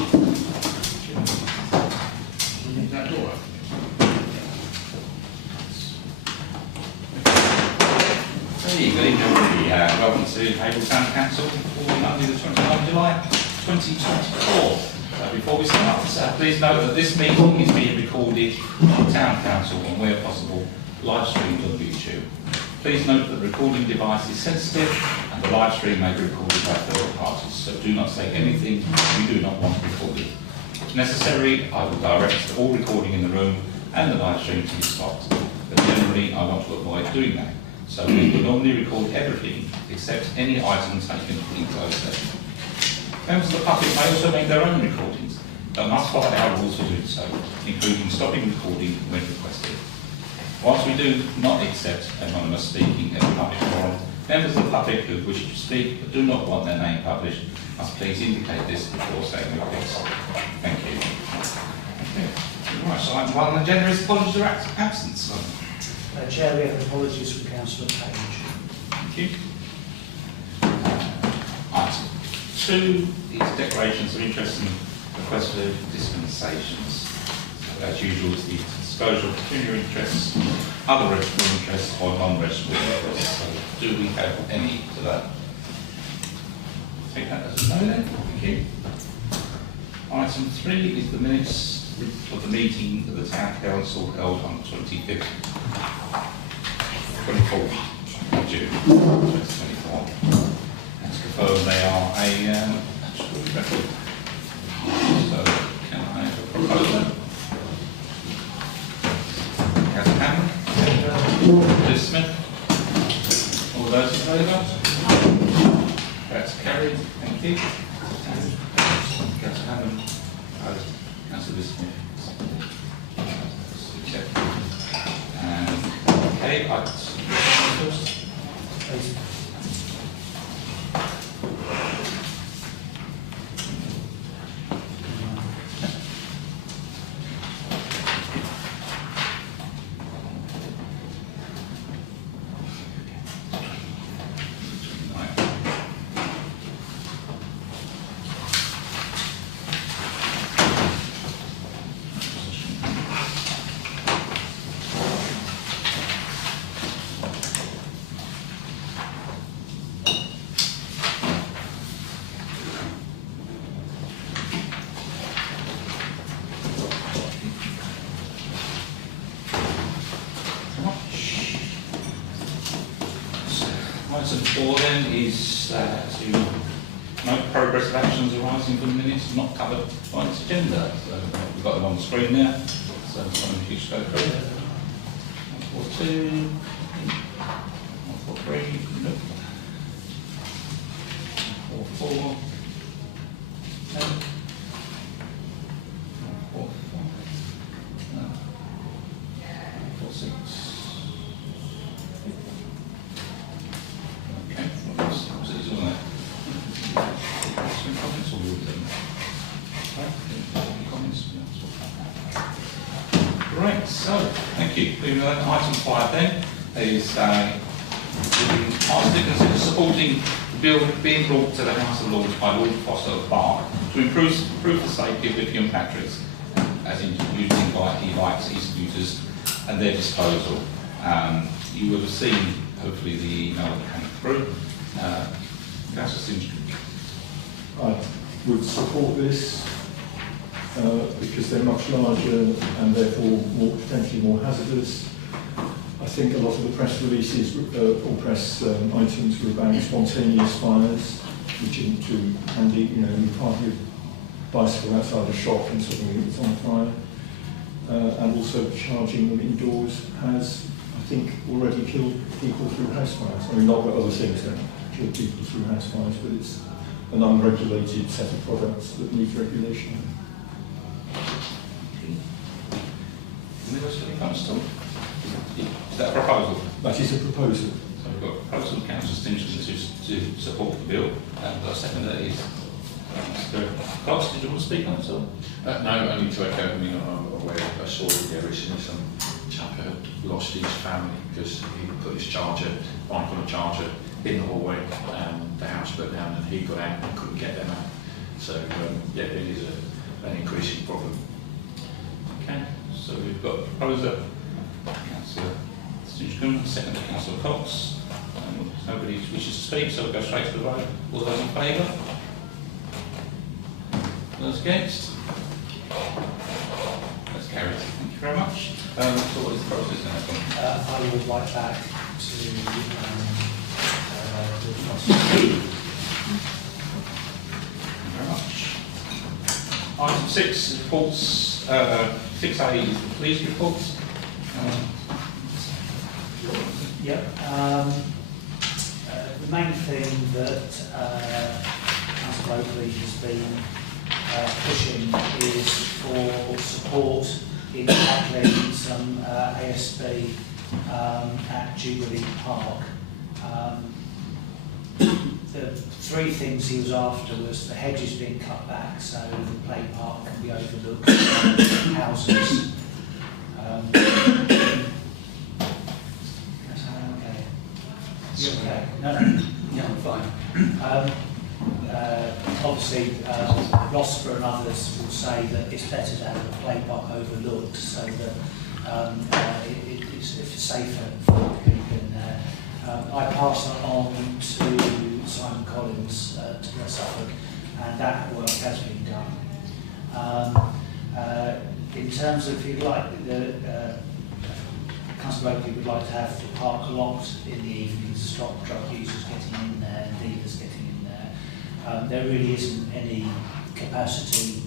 That door. Hey, good evening everybody. Welcome to Haverhill Town Council for Monday the 29th of July 2024. Before we start, please note that this meeting is being recorded on Town Council and where possible live streamed on YouTube. Please note that the recording device is sensitive and the live stream may be recorded by third parties, so do not say anything you do not want recorded. If necessary, I will direct all recording in the room and the live stream to be stopped, but generally I want to avoid doing that. So we will normally record everything except any items taken in closed session. Members of the public may also make their own recordings, but must follow our rules for doing so, including stopping recording when requested. Whilst we do not accept anonymous speaking in a public forum, members of the public who wish to speak but do not want their name published must please indicate this before saying your piece. Thank you. Okay. Right, so item 1 on the agenda is apologies for absence. Chair, we have apologies from Councillor Page. Thank you. Item 2 is declarations of interest and request for dispensations. So, as usual, is the disclosure of pecuniary interests, other registrable interests, or non-registrable interests. So, do we have any today? Take that as a no then. Thank you. Item 3 is the minutes of the meeting of the Town Council held on the 24th of June 2024. And to confirm they are a record. So, can I have a proposal? Councillor Hammond? Liz Smith? All those in favour? That's carried. Thank you. Councillor Hammond? Councillor Liz Smith? Check. Okay, Item 4 then is to note progress of actions arising from the minutes not covered by this agenda. So we've got them on the screen there. So if you just go through it. 142, 143, nope. 144, no. 144, no. 146. Right, so thank you. Moving on to item 5 then is asked to consider supporting the bill being brought to the House of Lords by Lord Foster of Bath to improve the safety of lithium batteries, as in using e-bikes, e-scooters and their disposal. You will have seen hopefully the email that came through. Councillor Simpson. I would support this because they're much larger and therefore potentially more hazardous. I think a lot of the press releases or press items were about spontaneous fires, which isn't too handy. You know, you park your bicycle outside a shop and suddenly it's on fire. And also charging them indoors has, I think, already killed people through house fires. I mean, not that other things don't kill people through house fires, but it's an unregulated set of products that needs regulation. Is that a proposal? That is a proposal. So we've got a proposal of Councillor Stinson to support the bill, and the seconder is Mr. Cox. Did you want to speak on it? No, only to echo. I mean, I'm aware I saw there recently some chap had lost his family because he put his bike on a charger in the hallway, the house burnt down and he got out and couldn't get them out. So yeah, it is we've got a proposer, Councillor Stinchcombe, second to Councillor Cox. Nobody wishes to speak, so we'll go straight to the vote. All those in favour? Those against? That's carried. Thank you very much. So what is the process now? I will write back to the trustee. Thank you very much. Item 6, reports. 6A is the police reports. Yep. The main thing that Councillor Oakley has been pushing is for support in tackling some ASB at Jubilee Park. The three things he was after was the hedges being cut back so the play park can be overlooked by houses. You okay? No. Yeah, I'm fine. Obviously, Rossborough and others will say that it's better to have the play park overlooked so that it's safer for people in there. I passed that on to Simon Collins to West Suffolk, and that work has been done. In terms of, if you like, the Councillor Oakley would like to have the park locked in the evening to stop drug users getting in there and dealers getting in there. There really isn't any capacity,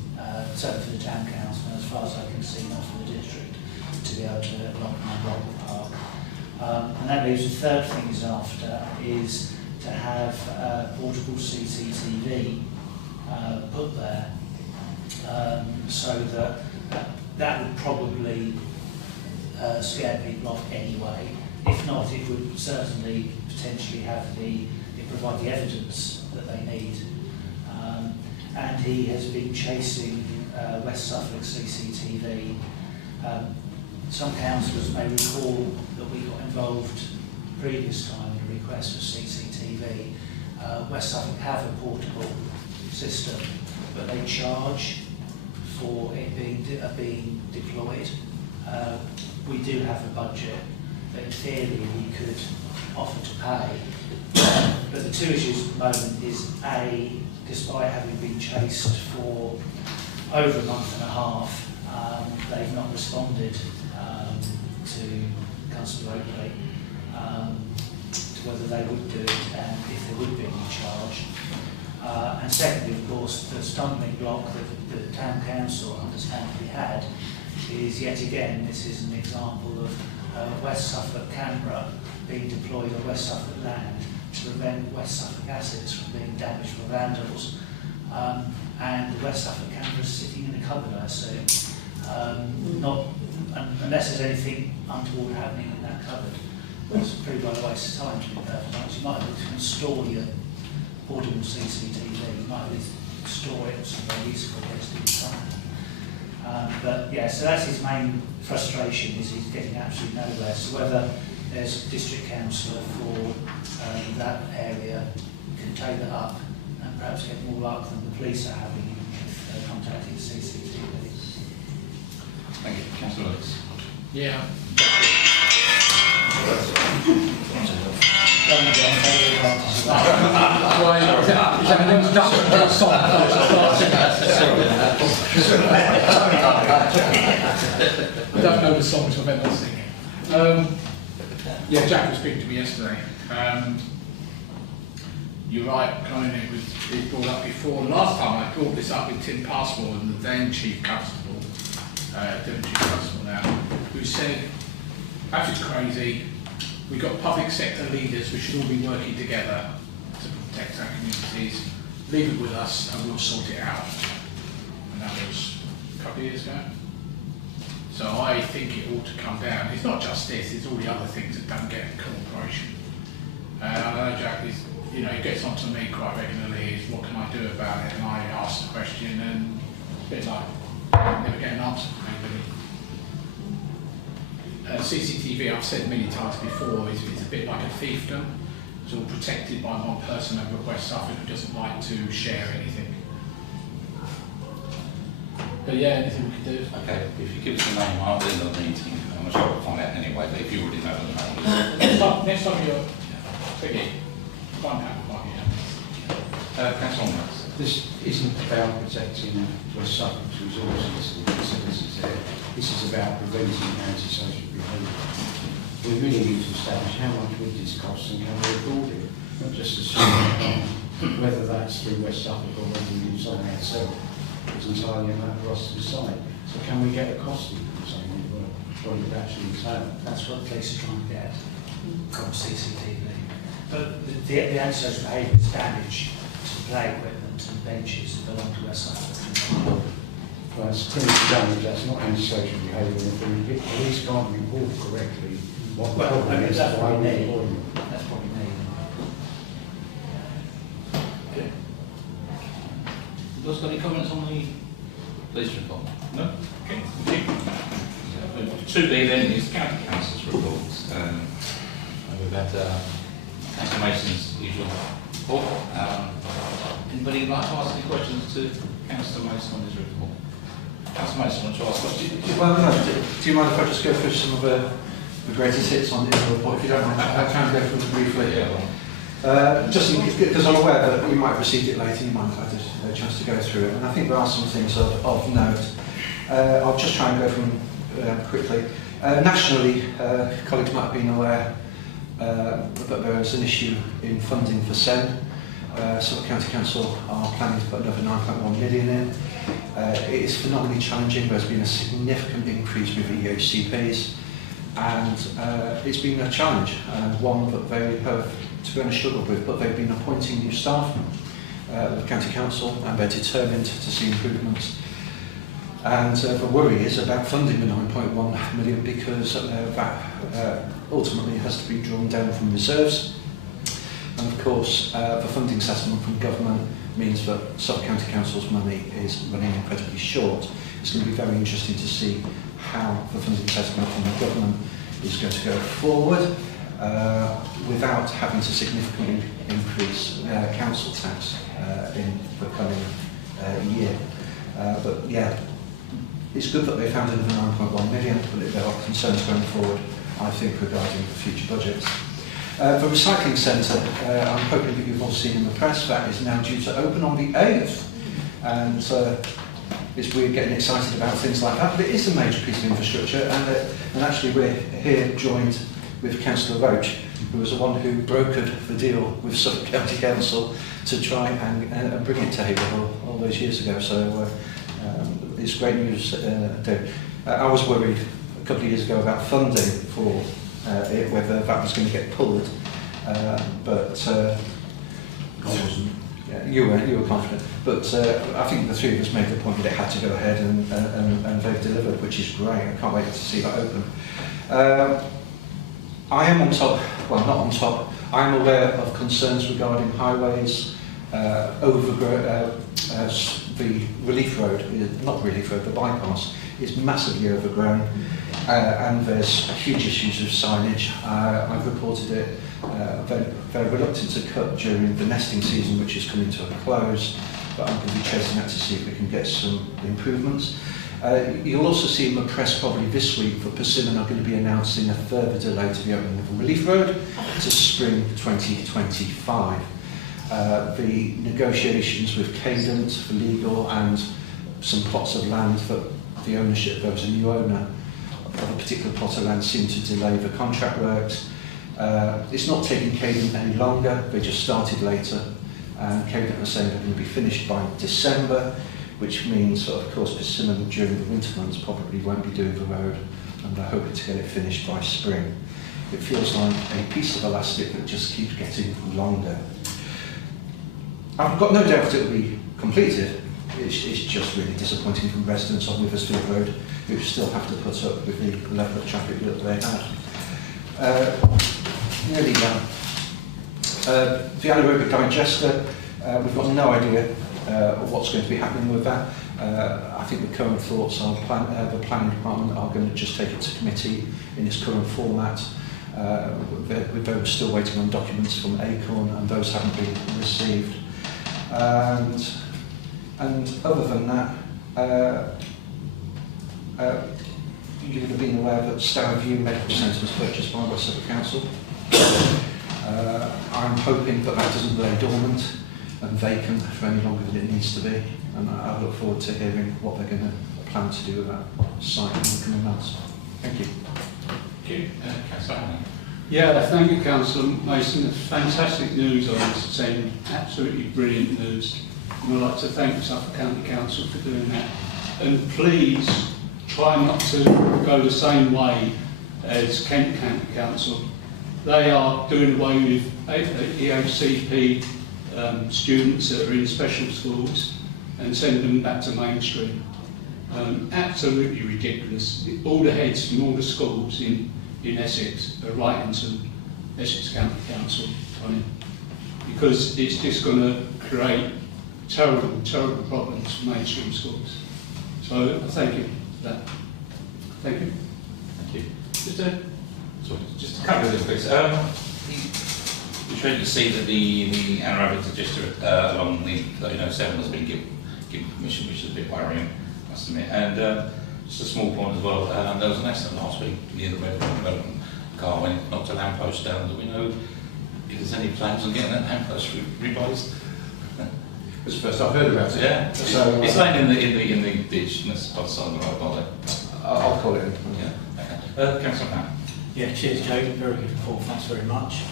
certainly for the town council, and as far as I can see, not for the district, to be able to lock the park. And that leaves the third thing he's after is to have portable CCTV put there, so that would probably scare people off anyway. If not, it would certainly potentially provide the evidence that they need. And he has been chasing West Suffolk CCTV. Some councillors may recall that we got involved previous time in a request for CCTV. West Suffolk have a portable system, but they charge for it being deployed. We do have a budget that in theory we could offer to pay. But the two issues at the moment is A, despite having been chased for over a month and a half, they've not responded to Councillor Oakley to whether they would do it and if there would be any charge. And secondly, of course, the stumbling block that the town council understandably had is yet again, this is an example of West Suffolk Canberra being deployed on West Suffolk land to prevent West Suffolk assets from being damaged by vandals. And the West Suffolk Canberra is sitting in a cupboard, I assume. Unless there's anything untoward happening in that cupboard. It's pretty well a waste of time, to be perfectly honest. You might have to install your portable CCTV, you might have to store it somewhere useful place to do something. But yeah, so that's his main frustration, is he's getting absolutely nowhere. So whether there's a district councillor for that area can take that up and perhaps get more luck than the police are having with contacting CCTV. Thank you. Councillor Lewis. Yeah. I don't know the songs, I better not sing it. Yeah, Jack was speaking to me yesterday. You're right, Colin, it was brought up before. Last time I brought this up with Tim Passmore and the then Chief Constable, Deputy Chief Constable now, who said, perhaps it's crazy, we've got public sector leaders, we should all be working together to protect our communities. Leave it with us and we'll sort it out. And that was a couple of years ago. So I think it ought to come down. It's not just this, it's all the other things that don't get cooperation. I know Jack is, he gets on to me quite regularly, is what can I do about it? And I ask the question and it's a bit like, never get an answer from anybody. CCTV, I've said many times before, is a bit like a fiefdom. It's all protected by one person over West Suffolk who doesn't like to share anything. But yeah, anything we can do. Okay, if you give us a name, I'll end the meeting. I'm sure I'll find out anyway, but if you already know the name. Next time you're tricky, contact me. Councillor Max. This isn't about protecting West Suffolk's resources and facilities there. This is about preventing antisocial behaviour. We really need to establish how much would this cost and can we afford it, not just assume whether that's through West Suffolk or whether we use something ourselves. It's entirely a matter for us to decide. So can we get a costing from something what it would actually entail? That's what the police are trying to get from CCTV. But the antisocial behaviour is damage to the play equipment and benches that belong to West Suffolk. Well, it's clinical damage, that's not antisocial behaviour. If the police can't report correctly what the problem is, that's why probably we me. employ them. That's probably me. Okay. You guys got any comments on the police report? No? Okay, thank you. 2B then is County Council's reports. We've had Councillor Mason's usual report. Anybody like to ask any questions to Councillor Mason on his report? Councillor Mason, want to ask questions? Well, no, do you mind if I just go through some of the greatest hits on the report, if you don't mind? I can go through them briefly. Yeah. Just because I'm aware that you might have received it later, you might have had a chance to go through it, and I think there are some things of note. I'll just try and go through them quickly. Nationally, colleagues might have been aware that there is an issue in funding for SEN. Suffolk County Council are planning to put another 9.1 million in. It is phenomenally challenging. There's been a significant increase with EHCPs, and it's been a challenge, one that they have to be honest struggled with, but they've been appointing new staff at the County Council, and they're determined to see improvements. And the worry is about funding the 9.1 million because that ultimately has to be drawn down from reserves. And of course, the funding settlement from government means that Suffolk County Council's money is running incredibly short. It's going to be very interesting to see how the funding settlement from the government is going to go forward without having to significantly increase council tax in the coming year. But yeah, it's good that they found another 9.1 million, but there are concerns going forward, I think, regarding the future budgets. The recycling centre, I'm hoping that you've all seen in the press, that is now due to open on the 8th. And it's weird getting excited about things like that, but it is a major piece of infrastructure, and actually we're here joined with Councillor Roach, who was the one who brokered the deal with Suffolk County Council to try and bring it to Haverhill all those years ago. So it's great news. I was worried a couple of years ago about funding for it, whether that was going to get pulled, but I wasn't. Yeah, you were confident, but I think the three of us made the point that it had to go ahead, and they've delivered, which is great. I can't wait to see that open. I am on top, well, not on top. I am aware of concerns regarding highways, the relief road, not relief road, the bypass is massively overgrown, and there's huge issues with signage. I've reported it. They're reluctant to cut during the nesting season, which is coming to a close, but I'm going to be chasing that to see if we can get some improvements. You'll also see in the press probably this week that Persimmon are going to be announcing a further delay to the opening of the relief road to spring 2025. The negotiations with Cadent for legal and some plots of land for the ownership, there was a new owner of a particular plot of land, seemed to delay the contract works. It's not taking Cadent any longer, they just started later, and Cadent are saying they're going to be finished by December, which means that of course Persimmon during the winter months probably won't be doing the road, and they're hoping to get it finished by spring. It feels like a piece of elastic that just keeps getting longer. I've got no doubt it will be completed. It's just really disappointing from residents on Withersfield Road who still have to put up with the level of traffic that they have. Nearly done. The anaerobic digester, we've got no idea what's going to be happening with that. I think the current thoughts are the planning department are going to just take it to committee in its current format. We're still waiting on documents from Acorn, and those haven't been received. And other than that, you would have been aware that Stour View Medical Centre was purchased by West Suffolk Council. I'm hoping that that doesn't lay dormant and vacant for any longer than it needs to be, and I look forward to hearing what they're going to plan to do with that site in the coming months. Thank you. Thank you. Councillor Hannon. Yeah, thank you, Councillor Mason. It's fantastic news on this. It's absolutely brilliant news. And I'd like to thank Suffolk County Council for doing that. And please try not to go the same way as Kent County Council. They are doing away with EHCP students that are in special schools and sending them back to mainstream. Absolutely ridiculous. All the heads from all the schools in Essex are writing to Essex County Council on it, because it's just going to create terrible, terrible problems for mainstream schools. So thank you for that. Thank you. Thank you. Just a couple of little bits. We're trying to see that the anaerobic digester along the 1307 has been given permission, which is a bit worrying, I must admit. And just a small point as well, there was an accident last week near the Red Development car when it knocked a lamppost down. Do we know if there's any plans on getting that lamppost revised? It's the first I've heard about it. Yeah, So, it's laying in the ditch, and that's by the side of the road, by there. I'll call it in. Yeah, okay. Councillor Hannon. Yeah, cheers, Joe. Very good report. Thanks very much.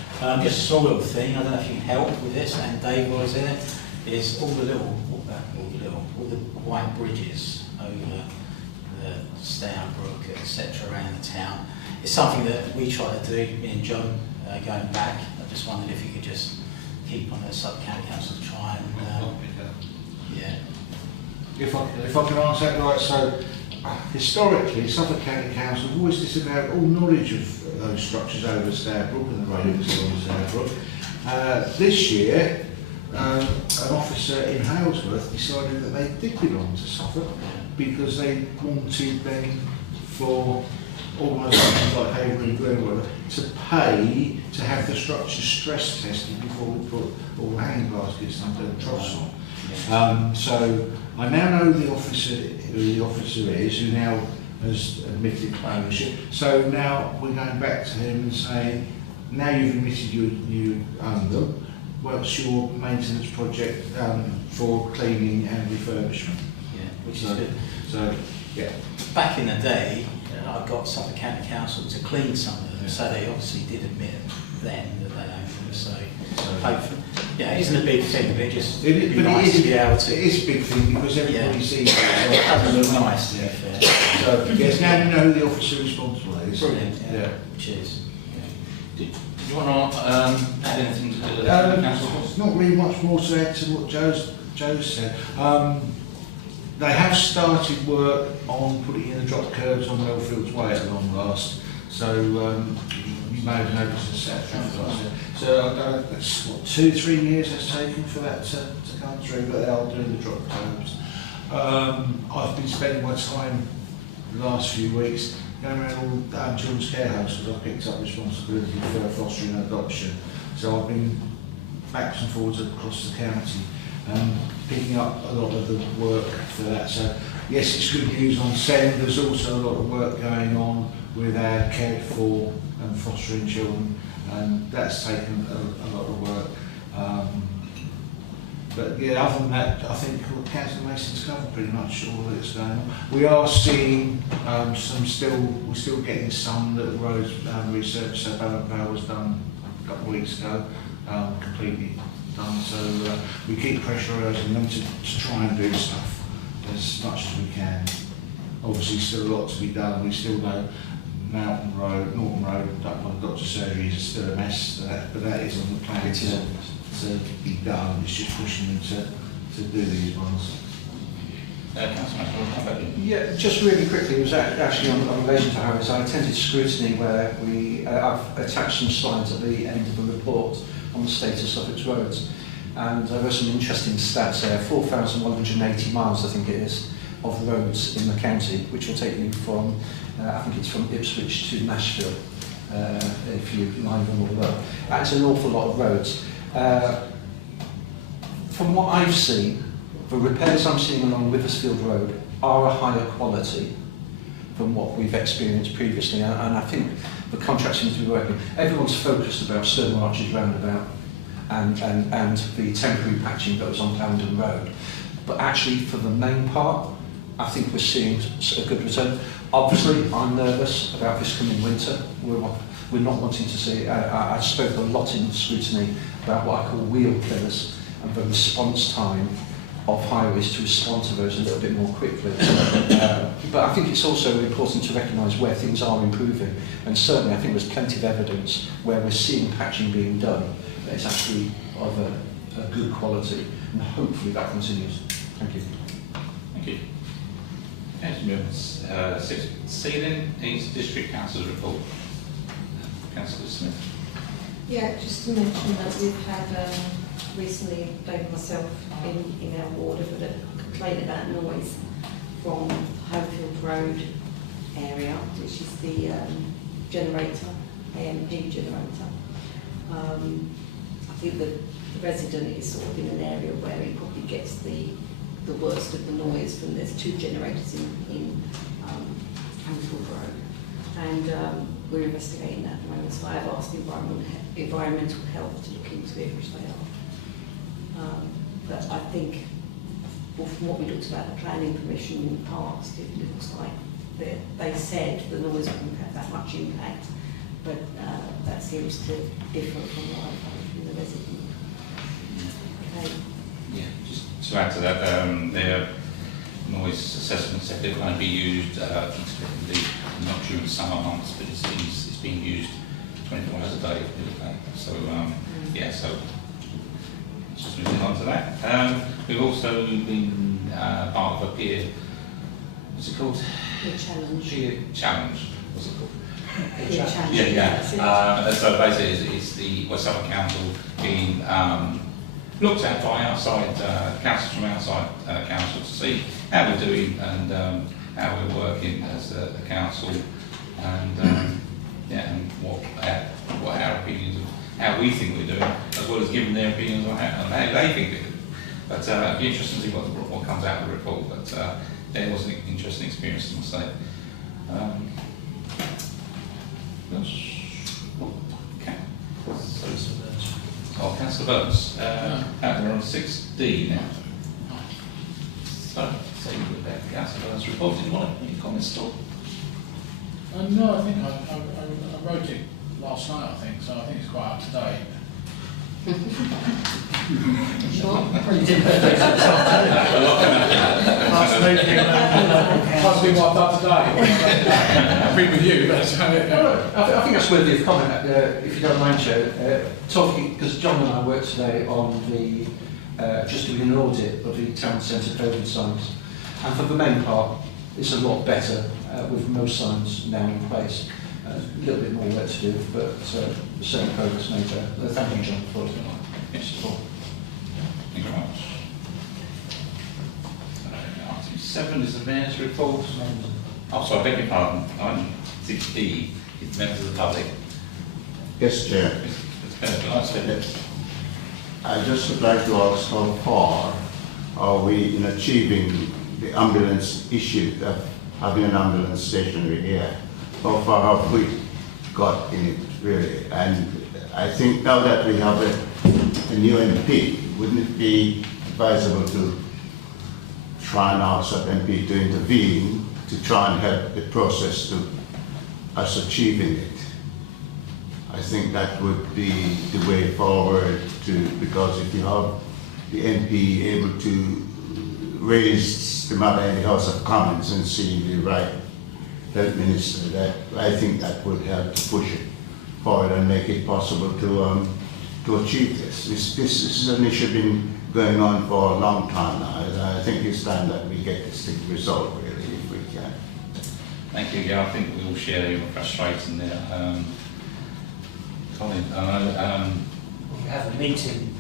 Just a small little thing. I don't know if you can help with this, and Dave was in it. Is all the white bridges over the Stour Brook, etc., around the town. It's something that we try to do. Me and John going back. I just wondered if you could just keep on the Suffolk County Council to try and yeah. If I can answer that right, so historically Suffolk County Council have always disavowed all knowledge of those structures over Stour Brook and the railings along Stour Brook. This year, an officer in Halesworth decided that they did belong to Suffolk because they wanted them for organisations like Haverhill and Glenwood to pay to have the structure stress tested before we put all the hanging baskets under the troughs on. So I now know who the officer is, who now has admitted ownership. So now we're going back to him and saying, now you've admitted you own them, what's your maintenance project for cleaning and refurbishment? Yeah, which is good. So, yeah. Back in the day, I got Suffolk County Council to clean some of them, so they obviously did admit then that they owned them. So hopefully, yeah, it isn't a big thing, but it just It be nice to be able to. It is a big thing because everybody sees it. So it does look nice, to be fair. So yes, now we know who the officer responsible is. Brilliant. Yeah. Cheers. Do you want to add anything to the council? There's not really much more to add to what Joe said. They have started work on putting in the drop curbs on Wellfields Way at long last. So you may have noticed a set of traffic lights there. So I don't know, that's what, 2-3 years it's taken for that to come through, but they are doing the drop curbs. I've been spending my time the last few weeks going around all children's care homes because I've picked up responsibility for fostering and adoption. So I've been backwards and forwards across the county, picking up a lot of the work for that. So yes, it's good news on SEND. There's also a lot of work going on with our cared for and fostering children, and that's taken a lot of work. But yeah, other than that, I think Councillor Mason's covered pretty much all that's going on. We are seeing we're still getting some little roads research. So Bowen was done a couple of weeks ago, completely done. So we keep pressurising them to try and do stuff as much as we can. Obviously, still a lot to be done. We still know Norton Road, Doctor Surgery is still a mess, but that is on the plan to be done. It's just pushing them to do these ones. Yeah, just really quickly, it was actually on relation to Harris. I attended scrutiny where I've attached some slides at the end of the report on the state of Suffolk's roads, and there were some interesting stats there. 4,180 miles, I think it is, of roads in the county, which will take you from, I think it's from Ipswich to Nashville, if you line them all up. That's an awful lot of roads. From what I've seen, the repairs I'm seeing along Withersfield Road are a higher quality than what we've experienced previously, and I think the contract seems to be working. Everyone's focused about Stone Arches roundabout and the temporary patching that was on Clarendon Road, but actually for the main part, I think we're seeing a good return. Obviously, I'm nervous about this coming winter. We're not wanting to see. I spoke a lot in scrutiny about what I call wheel killers and the response time of highways to respond to those a little bit more quickly. But I think it's also important to recognise where things are improving, and certainly I think there's plenty of evidence where we're seeing patching being done that it's actually of a good quality, and hopefully that continues. Thank you. Thank you. Councillor 6C then, is District Council's report. Councillor Smith. Yeah, just to mention that we've had recently, Dave and myself in our ward have had a complaint about noise from Haverhill Road area, which is the generator, AMP generator. I think the resident is sort of in an area where he probably gets the worst of the noise from there's two generators in Haverhill Road. And we're investigating that at the moment, so I have asked environmental health to look into it, which they are. But I think, well, from what we looked about the planning permission in the past, it looks like they said the noise wouldn't have that much impact, but that seems to differ from what I've heard from the resident. Okay. Yeah, just to add to that, their noise assessment said they're going to be used expectedly not during summer months, but it's being used 24 hours a day. So yeah, so just moving on to that. We've also been part of a peer, what's it called? The challenge. Peer challenge, what's it called? The challenge. Yeah. So basically it's the West Suffolk Council being looked at by outside councils from outside council to see how we're doing and how we're working as a council, and yeah, and what our opinions of how we think we're doing, as well as giving their opinions on how they think we're doing. But it'd be interesting to see what comes out of the report. But it was an interesting experience, I must say. Okay. Oh, Councillor Burns. We're on 6D now. So you got Councillor Burns' report. Did you want any comments at all? No, I think I wrote it last night, I think, so I think it's quite up to date. Sure. Well, you didn't have this last meeting. Must be what up to date. I agree with you, but I think that's worthy of comment, if you don't mind, Chair. Talking, because John and I worked today on the just doing an audit of the town centre COVID signs, and for the main part, it's a lot better with most signs now in place. A little bit more work to do, but certainly progress made there. Thank you, John, for Yes, support. Thank you very much. Item 7 is the Mayor's report. Oh, sorry, I beg your pardon. Item 6D is members of the public. Yes, Chair. Yes. I just would like to ask how far are we in achieving the ambulance issue of having an ambulance stationary here? How far have we got in it, really? And I think now that we have a new MP, wouldn't it be advisable to try and ask that MP to intervene to try and help the process to us achieving it? I think that would be the way forward because if you have the MP able to raise the matter in the House of Commons and see the right health minister, that I think that would help to push it forward and make it possible to achieve this. This is an issue been going on for a long time now. I think it's time that we get this thing resolved, really, if we can. Thank you. Yeah, I think we all share your frustration there. Colin, You have a meeting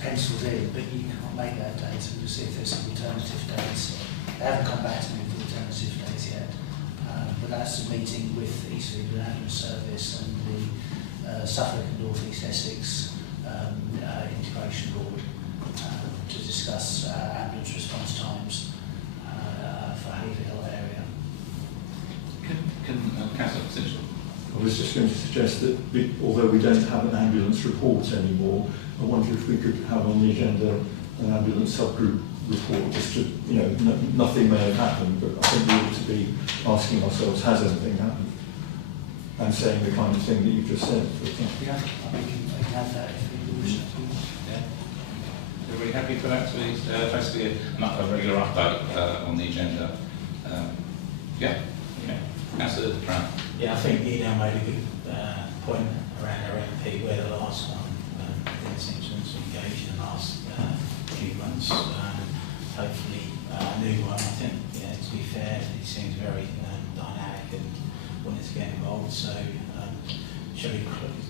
penciled in, but you can't make that date, so we'll see if there's some alternative dates. They haven't come back to me with alternative dates yet, but that's a meeting with East England Ambulance Service and the Suffolk and North East Essex Integration Board to discuss ambulance response times I was just going to suggest that although we don't have an ambulance report anymore, I wonder if we could have on the agenda an ambulance subgroup report, just to, nothing may have happened, but I think we ought to be asking ourselves, has anything happened? And saying the kind of thing that you've just said, for example. Yeah, I can have that if we wish. Yeah. Are we happy for that to be basically a regular update on the agenda? Yeah. Councillor Brown. Yeah, I think you now made a good point around our MP, where the last one didn't seem to engage in the last few months. Hopefully a new one. I think, to be fair, it seems very dynamic and wanting to get involved. So shall we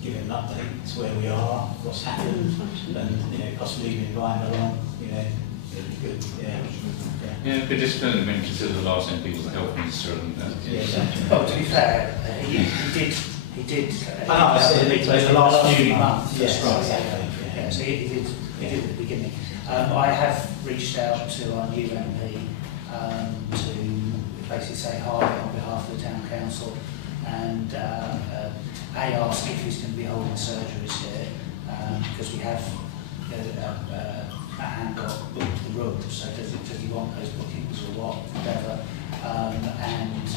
give it an update to where we are, what's happened, and possibly even invite them along. It'd be good. Yeah, but just when you consider the last MP was the health minister, and Well, to be fair, he did. I see. The last few months. Yes, right. Yeah, so he did at the beginning. I have reached out to our new MP to basically say hi on behalf of the town council, and ask if he's going to be holding surgeries here, because we have and got booked the room, so does he want those bookings or whatever, and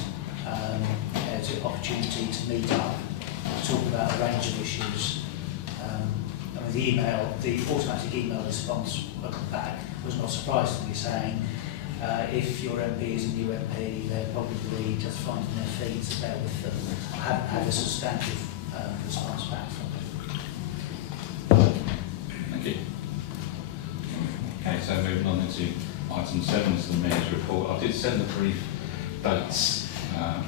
it's an opportunity to meet up, talk about a range of issues. The automatic email response back was not surprisingly saying, if your MP is a new MP, they're probably just finding their feet, so bear with them. I haven't had a substantive response back from them. thank you. Okay, so moving on to item 7 is the Mayor's report. I did send the brief dates out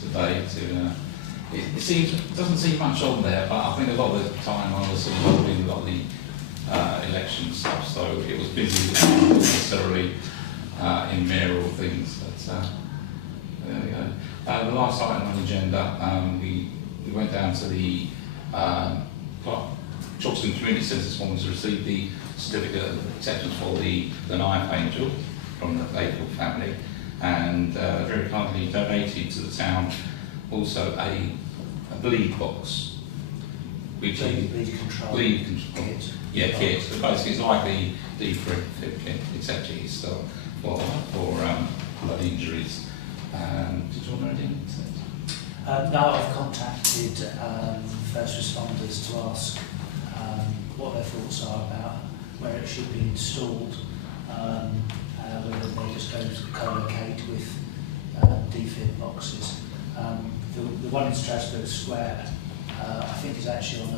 today to. It doesn't seem much on there, but I think a lot of the time I was involved in a lot of the election stuff, so it was busy, not necessarily in mayoral things. But there we go. The last item on the agenda, we went down to the Choxton Community Centre this morning to receive the certificate of acceptance for the knife angel from the Haverhill family, and very kindly donated to the town also a bleed box, which is bleed control kit. Yeah, kit. So basically, it's like the defib kit, except it's for blood injuries. Did you want to anything? No, I've contacted first responders to ask what their thoughts are about where it should be installed, whether they just go to co-locate with defib boxes. The one in Strasbourg Square, I think is actually on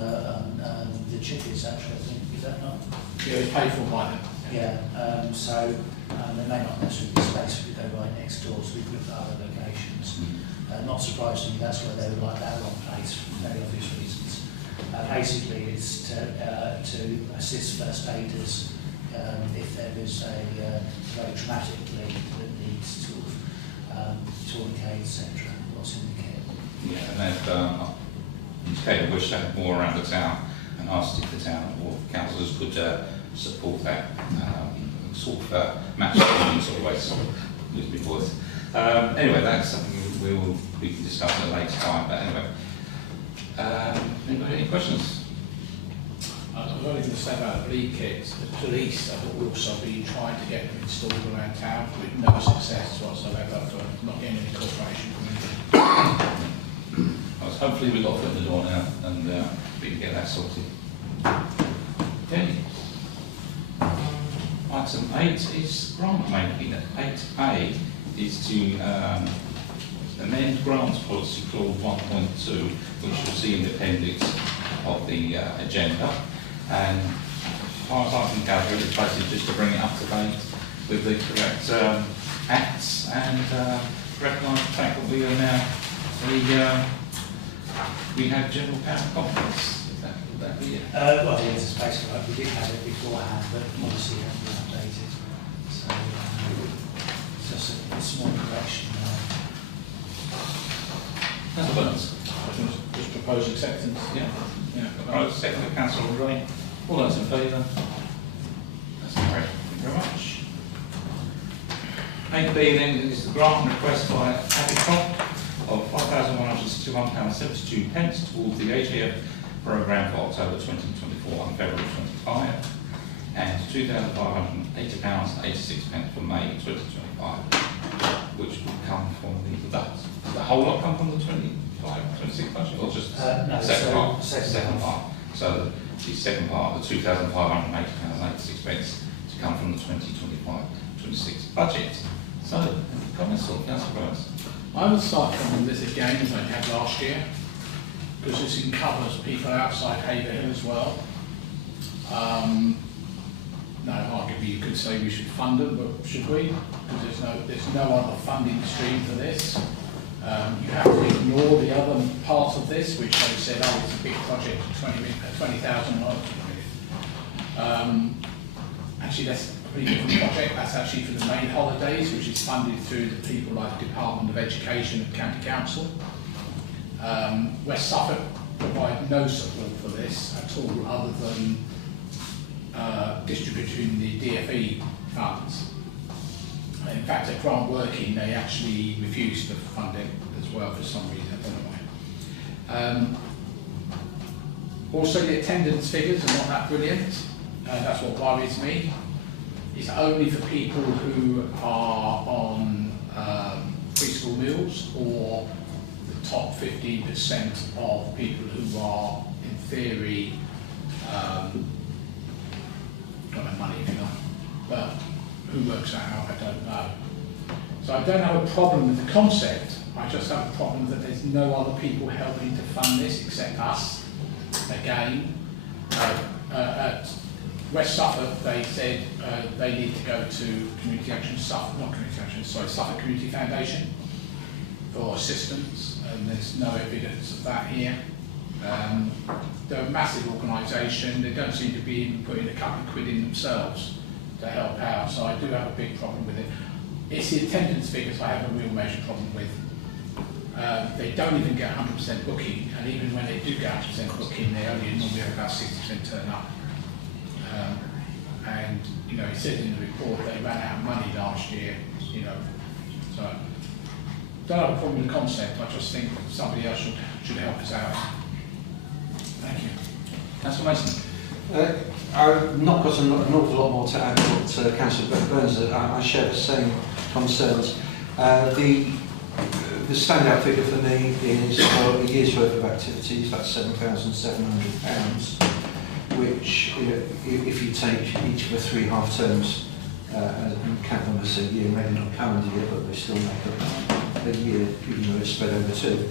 the chippies, actually, I think. Is that not? Yeah, it's paid for by them. Yeah, so there may not necessarily be space if we go right next door, so we've looked at other locations. Not surprisingly, that's where they would like that one place, for very obvious reasons. Basically, it's to assist first aiders if there is a very traumatic bleed that needs sort of tourniquet, etc. What's in the kit? Yeah, and they've indicated a wish to have more around the town and asked if the town or councillors could support that sort of match the sort of way, sort of lose my voice. Anyway, that's something we can discuss at a later time. But anyway, anybody any questions? I was only going to say about the bleed kits. The police have also been trying to get them installed around town with no success whatsoever for not getting any cooperation from them. Hopefully we've got a foot in the door now and we can get that sorted. Okay. Item 8 is grant making. 8A is to amend grants policy clause 1.2, which you'll see in the appendix of the agenda. And as far as I can gather, it's basically just to bring it up to date with the correct acts and recognise the fact that we are now we have general power conference. Would that be it? Well, yes, it's basically like we did have it beforehand, but obviously it hasn't been updated. So it's just a small correction there. Councillor Burns. Just propose acceptance. Yeah. Right, second by Councillor Ray. All those in favour? That's great. Thank you very much. 8B then is the grant request by Haverhill of £5,161.72 towards the HAF programme for October 2024 and February 25, and £2,580.86 for May 2025, which will come from the whole lot come from the 25-26 budget, or just No, second part? second Part. So the second part, the £2,580.86 to come from the 2025-26 budget. So, comments or Councillor Burns? I would start covering this again as I had last year, because this covers people outside Haverhill as well. No, arguably you could say we should fund them, but should we? Because there's no other funding stream for this. You have to ignore the other part of this, which they said, oh, it's a big project, 20,000 actually, that's a pretty different project. That's actually for the main holidays, which is funded through the people like the Department of Education and County Council. West Suffolk provide no support for this at all, other than distributing the DFE funds. In fact, at Grant Working, they actually refused to fund it as well for some reason, I don't know why. Also, the attendance figures are not that brilliant. That's what worries me. It's only for people who are on free school meals, or the top 15% of people who are, in theory, got no money if you like, but who works that out, I don't know. So I don't have a problem with the concept, I just have a problem that there's no other people helping to fund this except us. Again, at West Suffolk, they said they need to go to Community Action Suffolk, not Community Action, sorry, Suffolk Community Foundation for assistance, and there's no evidence of that here. They're a massive organisation, they don't seem to be even putting a couple of quid in themselves to help out, so I do have a big problem with it. It's the attendance figures I have a real major problem with. They don't even get 100% booking, and even when they do get 100% booking, they only normally have about 60% turn up. And you know, it says in the report they ran out of money last year. You know, so don't have a problem with the concept. I just think somebody else should help us out. Thank you. Councillor Mason. I've not got an awful lot more to add to what Councillor Burns said. I share the same concerns. The standout figure for me is for a year's worth of activities, that's £7,700, which, if you take each of the 3 half terms and count them as a year, maybe not a calendar year, but they still make up a year, even though it's spread over 2.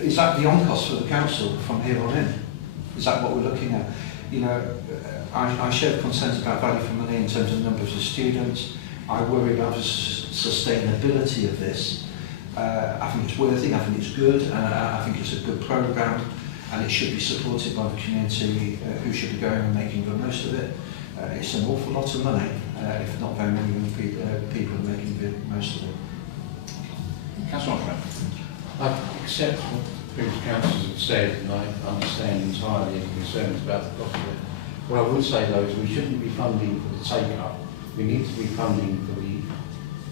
Is that the on-cost for the council from here on in? Is that what we're looking at? You know, I share concerns about value for money in terms of numbers of students. I worry about the sustainability of this. I think it's worthy, I think it's good, I think it's a good programme, and it should be supported by the community who should be going and making the most of it. It's an awful lot of money, if not very many people are making the most of it. Councillor Osborne. I accept what previous councillors have said, and I understand entirely the concerns about the cost of it. What I would say though is we shouldn't be funding for the take-up. We need to be funding for the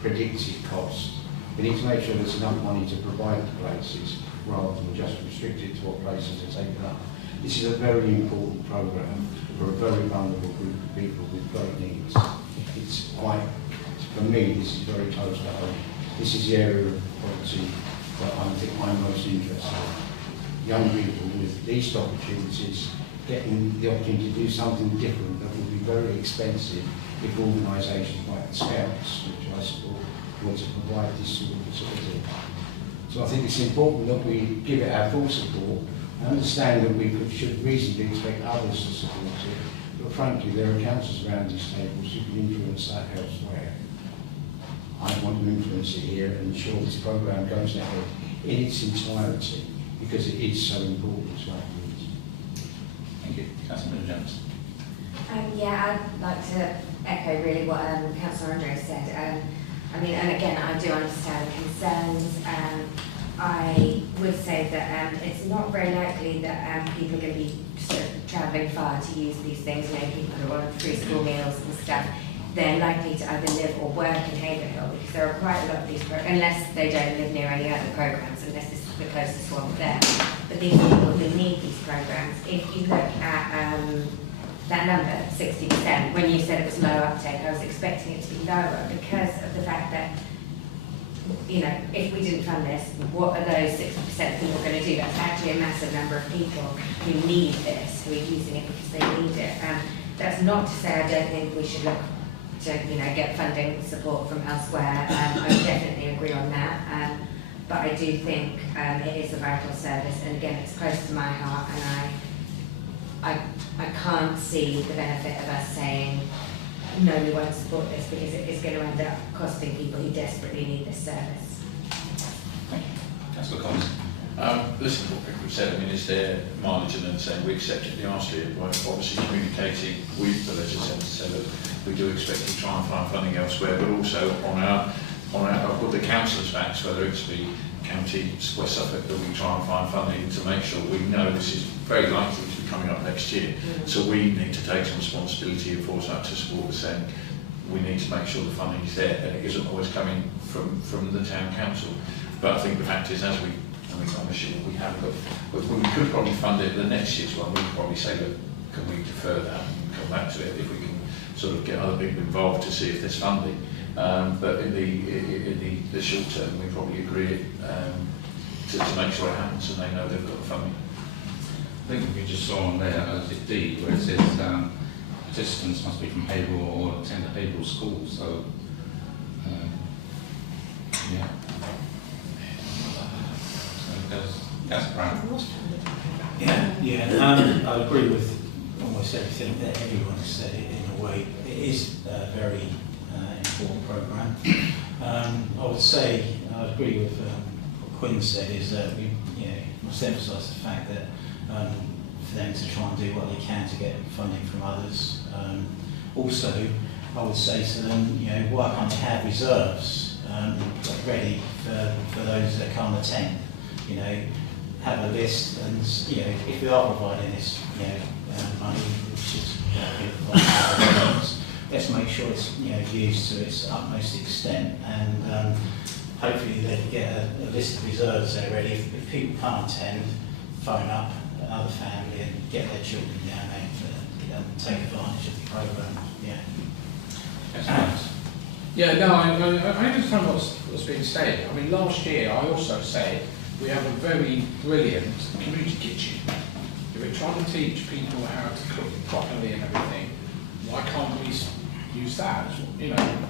predicted cost. We need to make sure there's enough money to provide the places rather than just restrict it to what places are taken up. This is a very important programme for a very vulnerable group of people with great needs. It's quite, for me, this is very close to home. This is the area of poverty that I think I'm most interested in. Young people with least opportunities getting the opportunity to do something different that will be very expensive if organisations like the Scouts, which I support, want to provide this sort of facility. So I think it's important that we give it our full support. I understand that we should reasonably expect others to support it, but frankly there are councillors around these tables who can influence that elsewhere. I want to influence it here and ensure this programme goes ahead in its entirety, because it is so important to our community. Thank you. Councillor Jones. Yeah, I'd like to echo really what Councillor Andre said. I mean, and again, I do understand the concerns. I would say that it's not very likely that people are going to be sort of travelling far to use these things, you know, people who are on free school meals and stuff. they're likely to either live or work in Haverhill, because there are quite a lot of these unless they don't live near any other programmes, unless this is the closest one there. But these people who need these programmes, if you look at that number, 60%, when you said it was low uptake, I was expecting it to be lower because of the fact that, you know, if we didn't fund this, what are those 60% people going to do? That's actually a massive number of people who need this, who are using it because they need it. That's not to say I don't think we should look to, you know, get funding support from elsewhere. I definitely agree on that. But I do think it is a vital service, and again, it's close to my heart, and I can't see the benefit of us saying, no, we won't support this, because it is going to end up costing people who desperately need this service. Thank you. Councillor Collins. Listen to what people have said. I mean, is there mileage in them saying we accepted the ask here by obviously communicating with the legislature so that we do expect to try and find funding elsewhere, but also on our with the councillors' backs, whether it's the county, West Suffolk, that we try and find funding to make sure we know this is very likely to be coming up next year. So we need to take some responsibility and force out to support the saying we need to make sure the funding is there, and it isn't always coming from the town council. But I think the fact is, as we obviously we have got, we could probably fund it the next year's one. We could probably say, look, can we defer that and come back to it if we can sort of get other people involved to see if there's funding. But in the short term, we probably agree to make sure it happens and they know they've got the funding. I think we just saw on there as it D where it says participants must be from Haverhill or attend a Haverhill school. So yeah. That's Brown. Yeah. I agree with almost everything that everyone has said. In a way, it is a very important programme. I would say I agree with what Quinn said. Is that we must emphasise the fact that for them to try and do what they can to get funding from others. Also, I would say to them, why can't they have reserves ready for those that can't attend? Have a list, and if we are providing this money, which is let's make sure it's used to its utmost extent, and hopefully they can get a list of reserves there ready. If people can't attend, phone up another family and get their children down there and take advantage of the programme. Yeah, no, I understand what's being said. I mean, last year I also said we have a very brilliant community kitchen. If we're trying to teach people how to cook properly and everything, why can't we use that?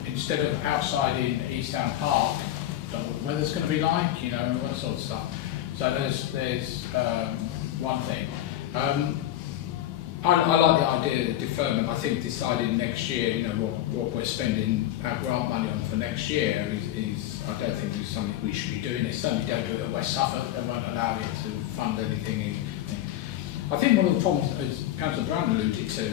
Instead of outside in East Town Park, don't know what the weather's going to be like, and all that sort of stuff. So there's one thing. I like the idea of deferment. I think deciding next year, what we're spending our grant money on for next year is I don't think it's something we should be doing. They certainly don't do it at West Suffolk. They won't allow it to fund anything. I think one of the problems, as Councillor Brown alluded to,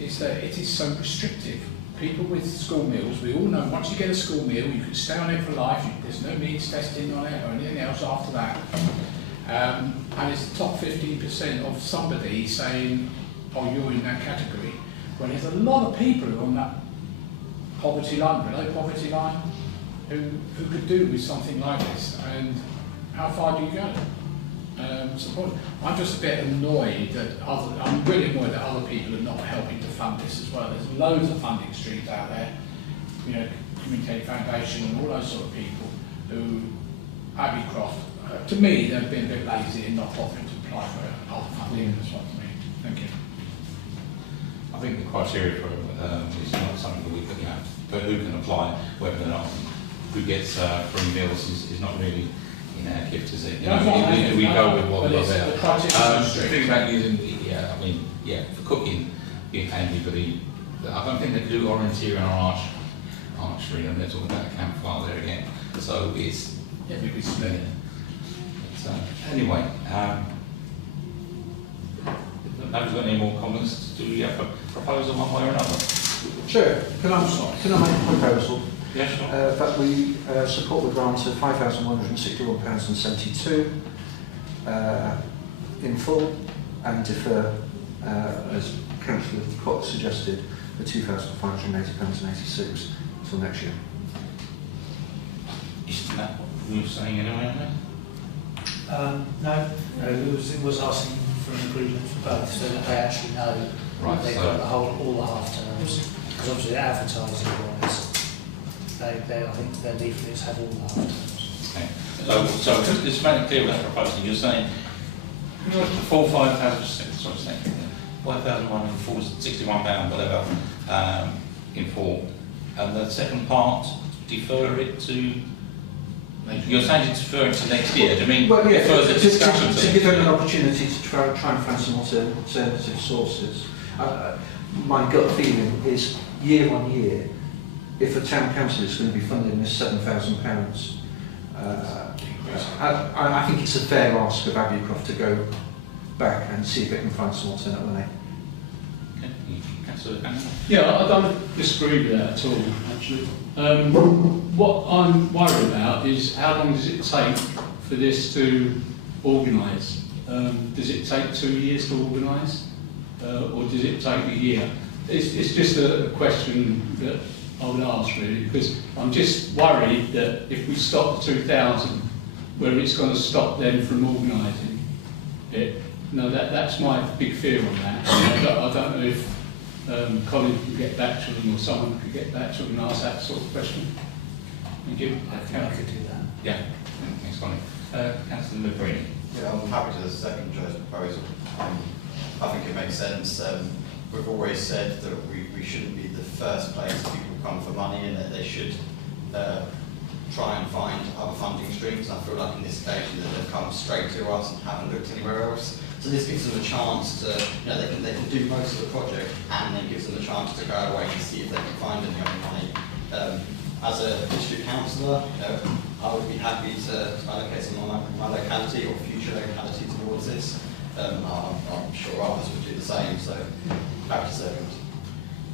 is that it is so restrictive. People with school meals, we all know once you get a school meal, you can stay on it for life. There's no needs testing on it or anything else after that. And it's the top 15% of somebody saying, oh, you're in that category. Well, there's a lot of people who are on that poverty line, below poverty line, who could do with something like this. And how far do you go? I'm just a bit annoyed that I'm really annoyed that other people are not helping to fund this as well. There's loads of funding streams out there, Community Foundation and all those sort of people who, Abbey Croft, to me, they've been a bit lazy and not bothering to apply for other funding. That's what I mean. Thank you. I think the criteria for is not something that we look at, but who can apply, whether or not who gets free meals is not really in our gift, is it? We go with what we're about. The thing about using, for cooking, you pay anybody. I don't think they do orienteering or archery, and they're talking about a campfire there again. So it's we could split it. So anyway. Have you got any more comments? Do we have a proposal one way or another? Sure. Can I make a proposal? Yes, sure. That we support the grant of £5,161.72 in full and defer, as Councillor Cox suggested, the £2,580.86 until next year. Isn't that what we were saying anyway? No, it was asking for an agreement for both, so that they actually know Right, they've so- got all the half terms. Because obviously advertising wise, I think their leaflets have all the half terms. Okay. So just to make it clear with that proposal, you're saying the full £5,161, whatever, in full, and the second part, defer it to. You're saying to defer it to next year. Do you mean Well, yeah, further discussions? to give them an opportunity to try and find some alternative sources. My gut feeling is year on year, if a town council is going to be funding this £7,000, I think it's a fair ask of Abbeycroft to go back and see if it can find some alternate money. Okay. Councillor Hannon? Yeah, I don't disagree with that at all, actually. What I'm worried about is how long does it take for this to organise? Does it take 2 years to organise? Or does it take a year? It's just a question that I would ask, really, because I'm just worried that if we stop the 2,000, whether it's going to stop them from organising it. No, that's my big fear on that. I don't know if Colin can get back to them or someone could get back to them and ask that sort of question. Thank you. I could do that. Yeah. Thanks, Colin. Councillor Lebrini? Yeah, I'm happy to second Joe's proposal. I think it makes sense. We've always said that we shouldn't be the first place people come for money and that they should try and find other funding streams. I feel like in this occasion that they've come straight to us and haven't looked anywhere else. So this gives them a chance to, they can do most of the project and then gives them a chance to go away and see if they can find any other money. As a district councillor, I would be happy to allocate some of my locality or future locality towards this. I'm sure others would do the same, so happy to second.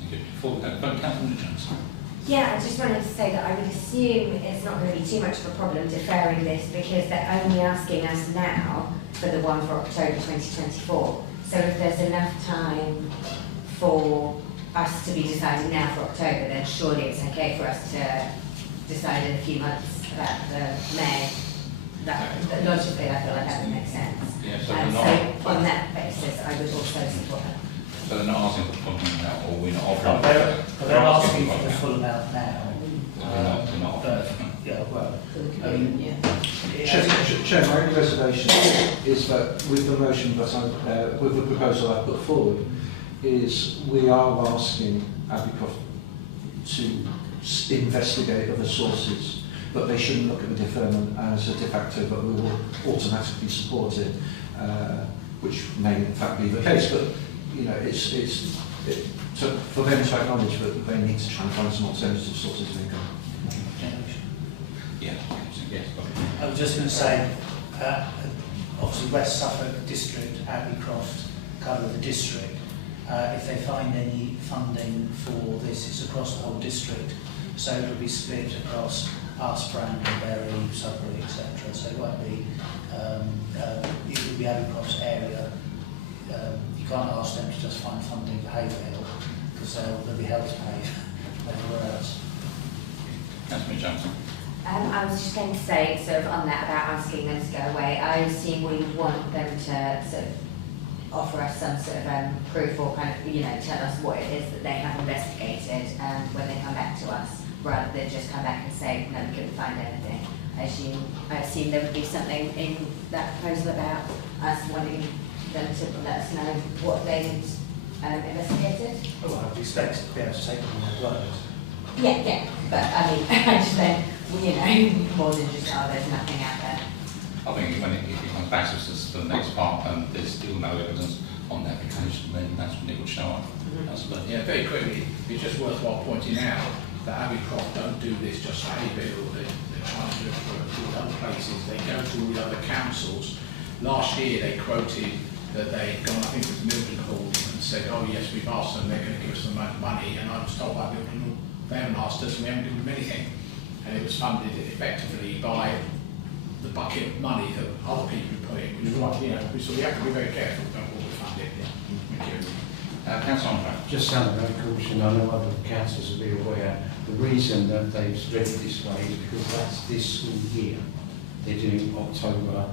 Thank you. Before we go, Councillor Johnson. Yeah, I just wanted to say that I would assume it's not going to be too much of a problem deferring this because they're only asking us now for the one for October 2024. So if there's enough time for us to be deciding now for October, then surely it's okay for us to decide in a few months about the May. That logically, I feel like that would make sense. Yeah, so And we're so not, on that basis, I would also support that. so they're not asking for funding now, or we're not offering. They're asking for the full amount now. They're not But, offering. yeah, well, Chair, my only reservation is that with the motion that with the proposal I put forward, is we are asking Abbeycroft to investigate other sources, but they shouldn't look at the deferment as a de facto, but we will automatically support it, which may in fact be the case. But for them to acknowledge that they need to try and find some alternative sources of income. Yeah. Yes. I was just going to say, obviously West Suffolk District, Abbeycroft cover the district. If they find any funding for this, it's across the whole district, so it will be split across us, Brandon, Bury, Sudbury, etc. So it won't be, it will be Abbeycroft's area. You can't ask them to just find funding for Haverhill, because they'll be held to pay everywhere else. Councillor Johnson. I was just going to say, sort of on that about asking them to go away, I assume we want them to sort of offer us some sort of proof or kind of, tell us what it is that they have investigated when they come back to us, rather than just come back and say, no, we couldn't find anything. I assume there would be something in that proposal about us wanting them to let us know what they had investigated. Oh, I'd expect to be able to take them on their word. Yeah, but I mean, I just meant, more than just, there's nothing out there. I think when it comes back to us for the next part and there's still no evidence on the application, then that's when it will show up. Yeah, very quickly, it's just worthwhile pointing out that Abbeycroft don't do this just for Haverhill, they're trying to do it for other places. They go to all the other councils. Last year they quoted that they'd gone, I think it was Milton Hall, and said, oh yes, we've asked them, they're going to give us the money, and I was told by Milton Hall, they haven't asked us and we haven't given them anything. And it was funded effectively by the bucket of money that other people put in, which is right, so we have to be very careful about what we fund it. Thank you. Councillor Armstrong. Just sound very caution, I know other councillors will be aware, the reason that they've read it this way is because that's this school year. They're doing October,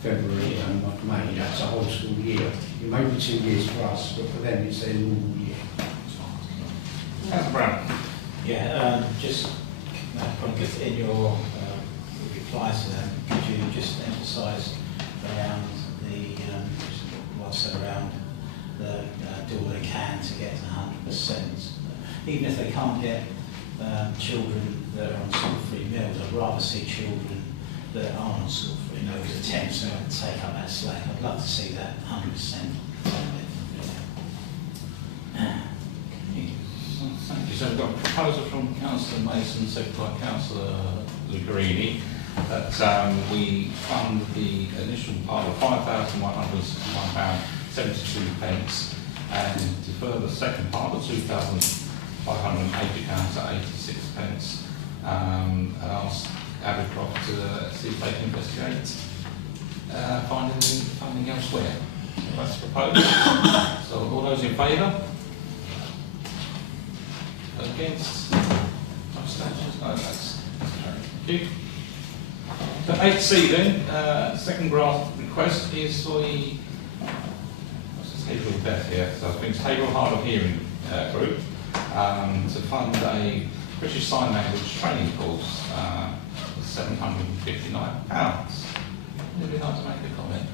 February and May, that's a whole school year. It may be 2 years for us, but for them it's their normal year. Councillor Brown. Yeah, just probably in your replies to them, could you just emphasise around the, what I said around the do what they can to get to 100%. Even if they can't get children that are on school-free meals, I'd rather see children that aren't on school-free meals attempt to take up that slack. I'd love to see that 100%. Thank you. So we've got a proposal from Councillor Mason, seconded by Councillor Lucarini, that we fund the initial part of £5,161.72 and defer the second part of £2,580.86 and ask Abercroft to see if they can investigate finding funding elsewhere. So that's proposed. So all those in favour? Against? Abstentions? No, that's carried. Thank you. So 8C then, second grant request is for the Haverhill Deaf here, so I think it's Haverhill Hard of Hearing Group to fund a British Sign Language training course for £759. Would you like to make a comment?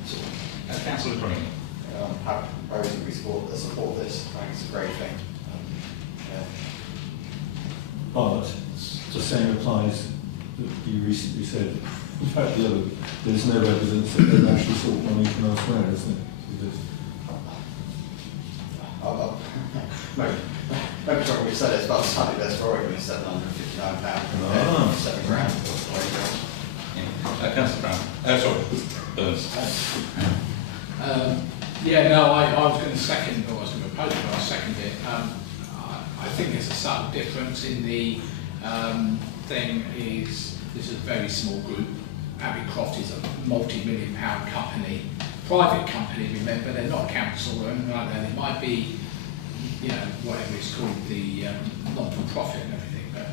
Councillor Green. I'm happy to propose that we support this. I think it's a great thing. But the same applies that you recently said about the other. There's no evidence that they've actually sought money from elsewhere, is there? Maybe what we said it's about slightly less for it, it's £759 compared to £7 grand. Councillor Brown. Sorry, Burns. Yeah, no, I was going to second, or I was going to oppose it, but I second it. I think there's a subtle difference in the thing is, this is a very small group. Abercroft is a multi-million-pound company, private company, remember, they're not a council or anything like that. It might be, you know, whatever it's called, the not-for-profit and everything, but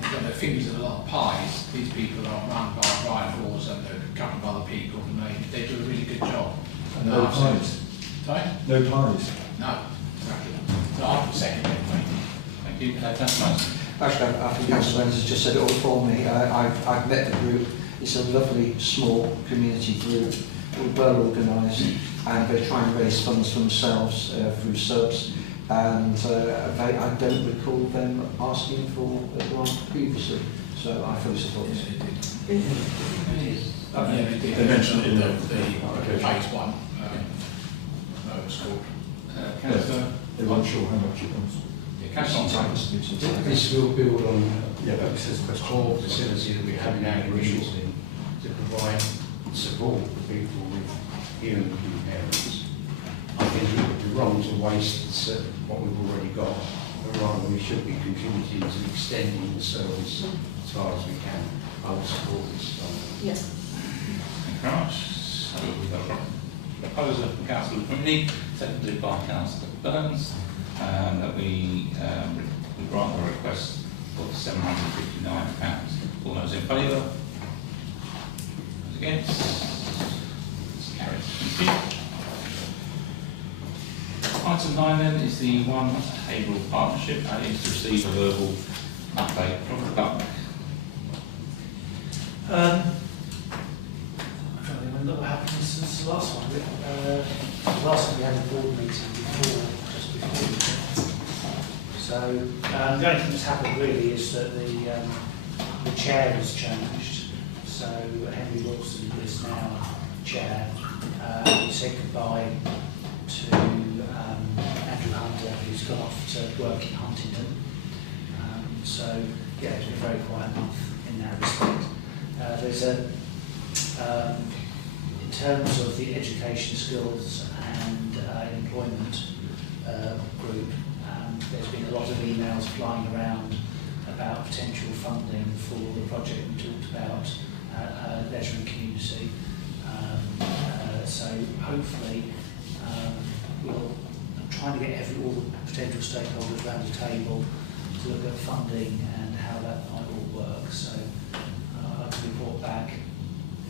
they've got their fingers in a lot of pies. These people are run by Brian Hawes and a couple of other people, and they do a really good job. And no pies? Sorry? No pies? No. No, I'm second anyway. Thank you. Councillor Mason. Actually, I think Councillor Lenz has just said it all for me. I've met the group. It's a lovely, small community group, well organised, and they try and raise funds for themselves through subs. And I don't recall them asking for a grant previously, so I fully support this. Yeah, they did. They mentioned it in the phase one. It's called. Councillor. They weren't sure how much it was. This will build on the core facility that we have in our community to provide support for people with hearing impairments. I think it would be wrong to waste what we've already got, but rather we should be contributing to extending the service as far as we can. I will support this. Yes. Thank you very much. So we've got a proposal from Councillor Quimney, seconded by Councillor Burns, that we grant the request for £759. All those in favour? Those against? It's carried. Thank you. Item 9 then is the One Haverhill Partnership, and is to receive a verbal update from the government. I'm trying to remember what happened since the last one. Last time we had a board meeting just before. So the only thing that's happened really is that the chair has changed. So Henry Wilson is now chair. He said goodbye to Andrew Hunter, who's gone off to work in Huntingdon. So yeah, it's been a very quiet month in that respect. There's in terms of the education, skills and employment group, there's been a lot of emails flying around about potential funding for the project we talked about, leisure and community. So hopefully we'll trying to get all the potential stakeholders around the table to look at funding and how that might all work. So I'd like to report back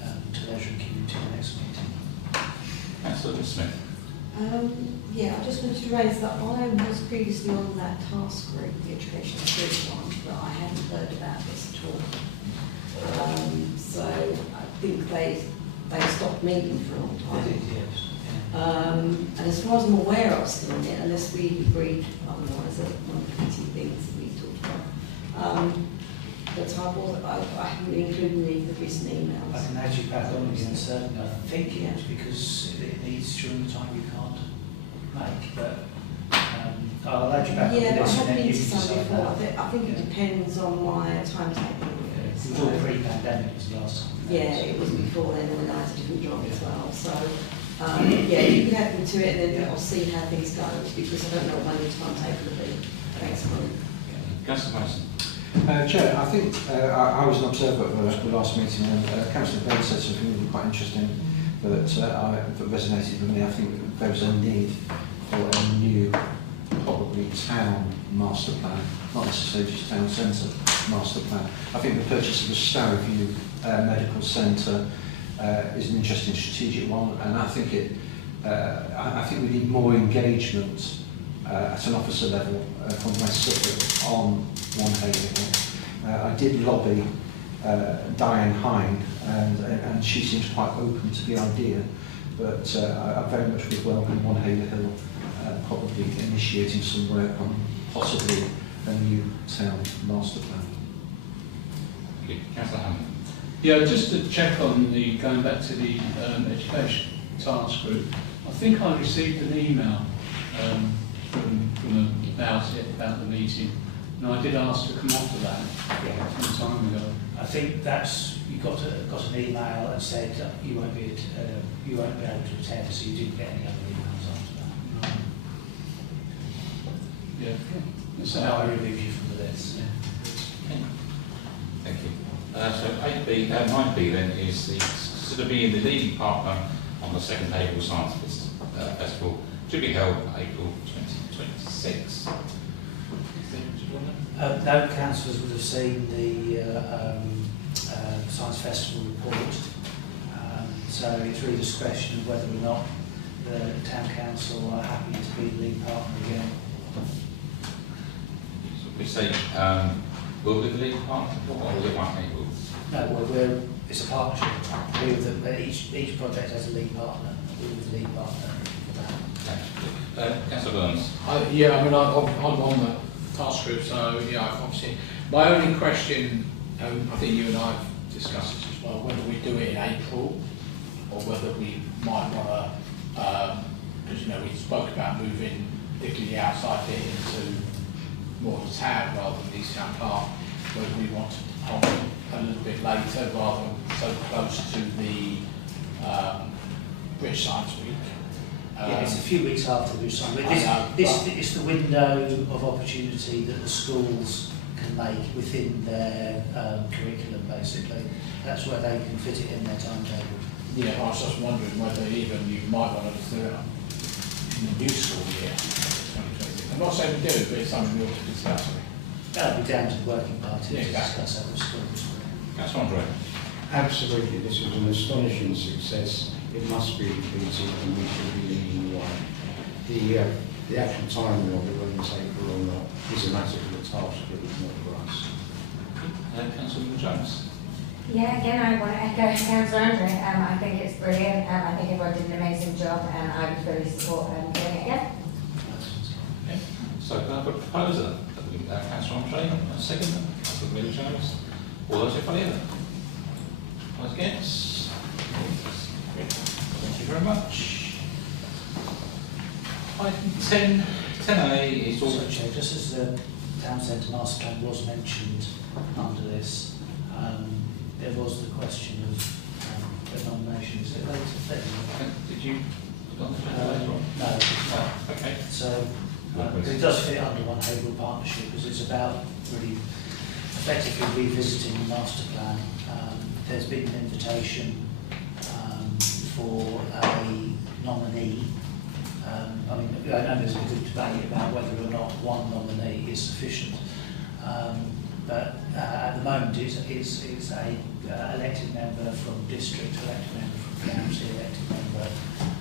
to Leisure and Community next meeting. Councillor Smith. Yeah, I just wanted to raise that I was previously on that task group, the education skills one, but I hadn't heard about this at all. So I think they stopped meeting for a long time. They did, yes. And as far as I'm aware, I was still on it, unless we agreed otherwise, that one of the key things that we talked about. But I haven't really included any of the recent I emails. can add you back on again, certainly. I think it was because it needs during the time you can't make, but I'll add you back on Yeah, but I this and have then been you to can some decide before. that. I think it depends on my timetable. It was all pre-pandemic was the last time. Yeah, it was before then when I had a different job as well. So, yeah, you can add me to it and then I'll see how things go because I don't know what my new timetable will be. Thanks, Colin. Councillor Mason. Chair, I think I was an observer at the last meeting and Councillor Bain said something really quite interesting that resonated with me. I think there was a need for a new, probably town master plan, not necessarily just town centre master plan. I think the purchase of the Starreview Medical Centre is an interesting strategic one, and I think I think we need more engagement at an officer level from West Suffolk on One Haverhill. I did lobby Diane Hine, and she seems quite open to the idea, but I very much would welcome One Haverhill probably initiating some work on possibly a new town master plan. Thank you. Councillor Hammond. Yeah, just to check on the, going back to the education task group, I think I received an email from them about the meeting, and I did ask to come off of that some time ago. I think that's you got an email and said you won't be able to attend, so you didn't get any other emails after that. Yeah. So now I remove you from the list. Thank you. So 8B, 9B then is consider being the leading partner on the second Haverhill Science Festival to be held April 2026. No councillors would have seen the Science Festival report, so it's really discretion of whether or not the Town Council are happy to be the lead partner again. So we say, will be the lead partner, or will it one April? No, well, it's a partnership. Each project has a lead partner. We're the lead partner for that. Councillor Burns. Yeah, I mean, I'm on the task group, so yeah, obviously. My only question, I think you and I have discussed this as well, whether we do it in April or whether we might want to, because you know we spoke about moving particularly the outside bit into more of the town rather than East Town Park, whether we want to hold it a little bit later rather than so close to the British Science Week. Yeah, it's a few weeks after the summer. This is the window of opportunity that the schools can make within their curriculum, basically. That's where they can fit it in their timetable. Yeah, I was just wondering whether even you might want to do it in the new school year, 2026. I'm not saying we do, but it's something we ought to discuss. That'll be down to the working party Yeah, to exactly. discuss other schools. Councillor Andre. Absolutely, this was an astonishing success. It must be repeated and we should be leading the way. The actual timing of it, whether it's April or not, is a matter for the task group, not for us. Councillor Jones. Yeah, again, I want to echo Councillor Andre. I think it's brilliant. I think everyone did an amazing job, and I would fully support doing it again. Yeah. So can I have a proposer? Councillor Andre, a second. Councillor Jones. All those in favour? Those against? Thank you very much. Item 10A is Also, also... Chair, just as the town centre master plan was mentioned under this, there was the question of the nomination. Is it a later thing? Did you put on the agenda later on? No, it's not. Okay. So it does fit under One Haverhill Partnership because it's about really effectively revisiting the master plan. There's been an invitation for a nominee I mean, I know there's a good debate about whether or not one nominee is sufficient, but at the moment it's a elected member from district, elected member from county, elected member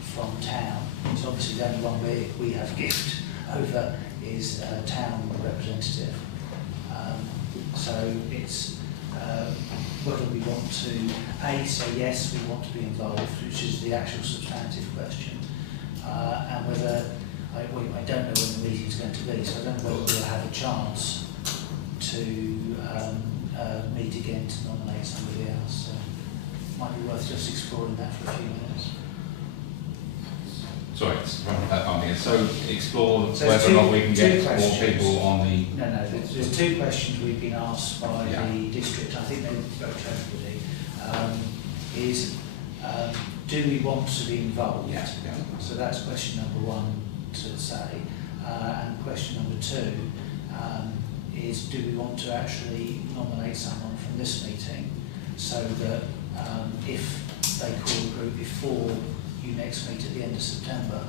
from town. So obviously the only one we have gift over is town representative. So it's whether we want to say yes, we want to be involved, which is the actual substantive question, and whether I don't know when the meeting's going to be, so I don't know whether we'll have a chance to meet again to nominate somebody else. So it might be worth just exploring that for a few minutes. Sorry, so explore So whether or not we can get more questions. people on the... No, there's two questions we've been asked by Yeah. the district, I think they go to everybody, do we want to be involved? Yeah. So that's question number one to say. And question number two is, do we want to actually nominate someone from this meeting so that if they call a group before you next meet at the end of September,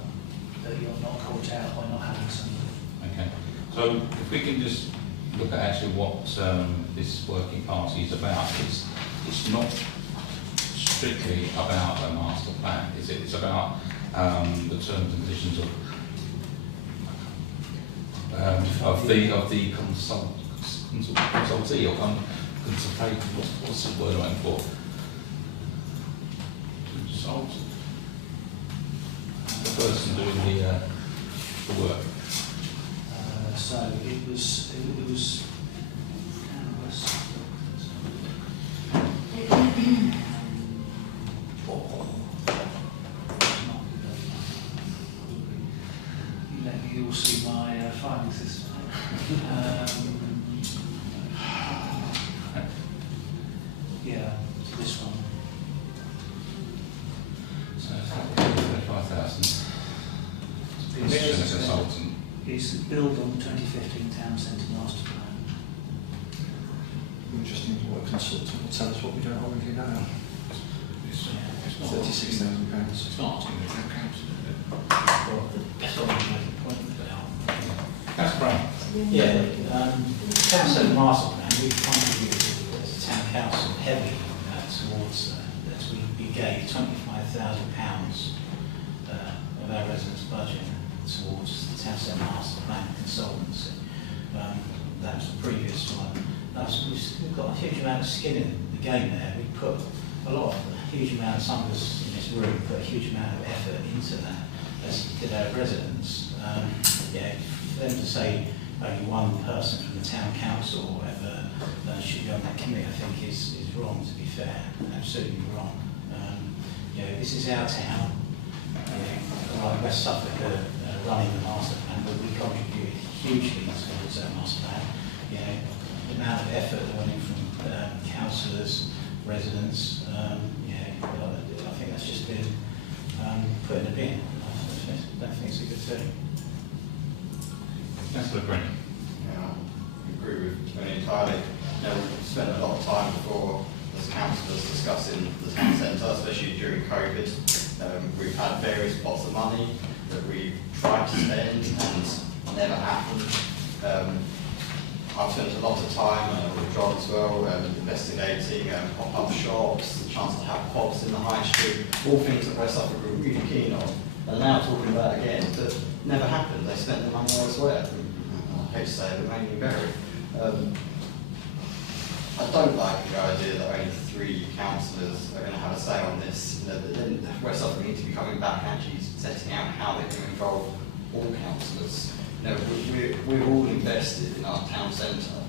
that you're not caught out by not having somebody? Okay. So if we can just look at actually what this working party is about, it's not strictly about a master plan, is it? It's about the terms and conditions of the consultee or consultate. What's the word I'm looking for? Consultant. The person doing the work. So it was let me all see my filing system. Yeah, this one. So 35,000. It's a consultant. It's built on 2015 Town Centre Master Plan. We just need what a consultant will tell us what we don't already know. It's not £36,000. It's not asking the town council, is it? Well, that's what I'm making a point about. That's great. Yeah, Town Centre Master Plan, we've contributed as a town council heavily towards that. We gave £25,000 of our residents' budget towards the Town Centre Master Plan consultancy. That was the previous one. We've got a huge amount of skin in the game there. We put a huge amount, some of us in this room put a huge amount of effort into that, as did our residents. For them to say only one person from the town council or whatever should be on that committee, I think is wrong, to be fair, absolutely wrong. This is our town. Like West Suffolk running the master plan, but we contributed hugely towards that master plan. The amount of effort that went in from councillors, residents, I think that's just been put in a bin. I don't think it's a good thing. Councillor Green. Yeah, I agree with Tony entirely. We've spent a lot of time before as councillors discussing the town centre, especially during COVID. We've had various pots of money that we've tried to spend and never happened. I've spent a lot of time with John as well, investigating pop-up shops, the chance to have pubs in the high street, all things that West Suffolk were really keen on. And now talking about again, that never happened. They spent the money elsewhere. I hate to say it, but mainly buried. I don't like the idea that only 3 councillors are going to have a say on this. Then West Suffolk need to be coming back and actually setting out how they can involve all councillors. We're all invested in our town centre.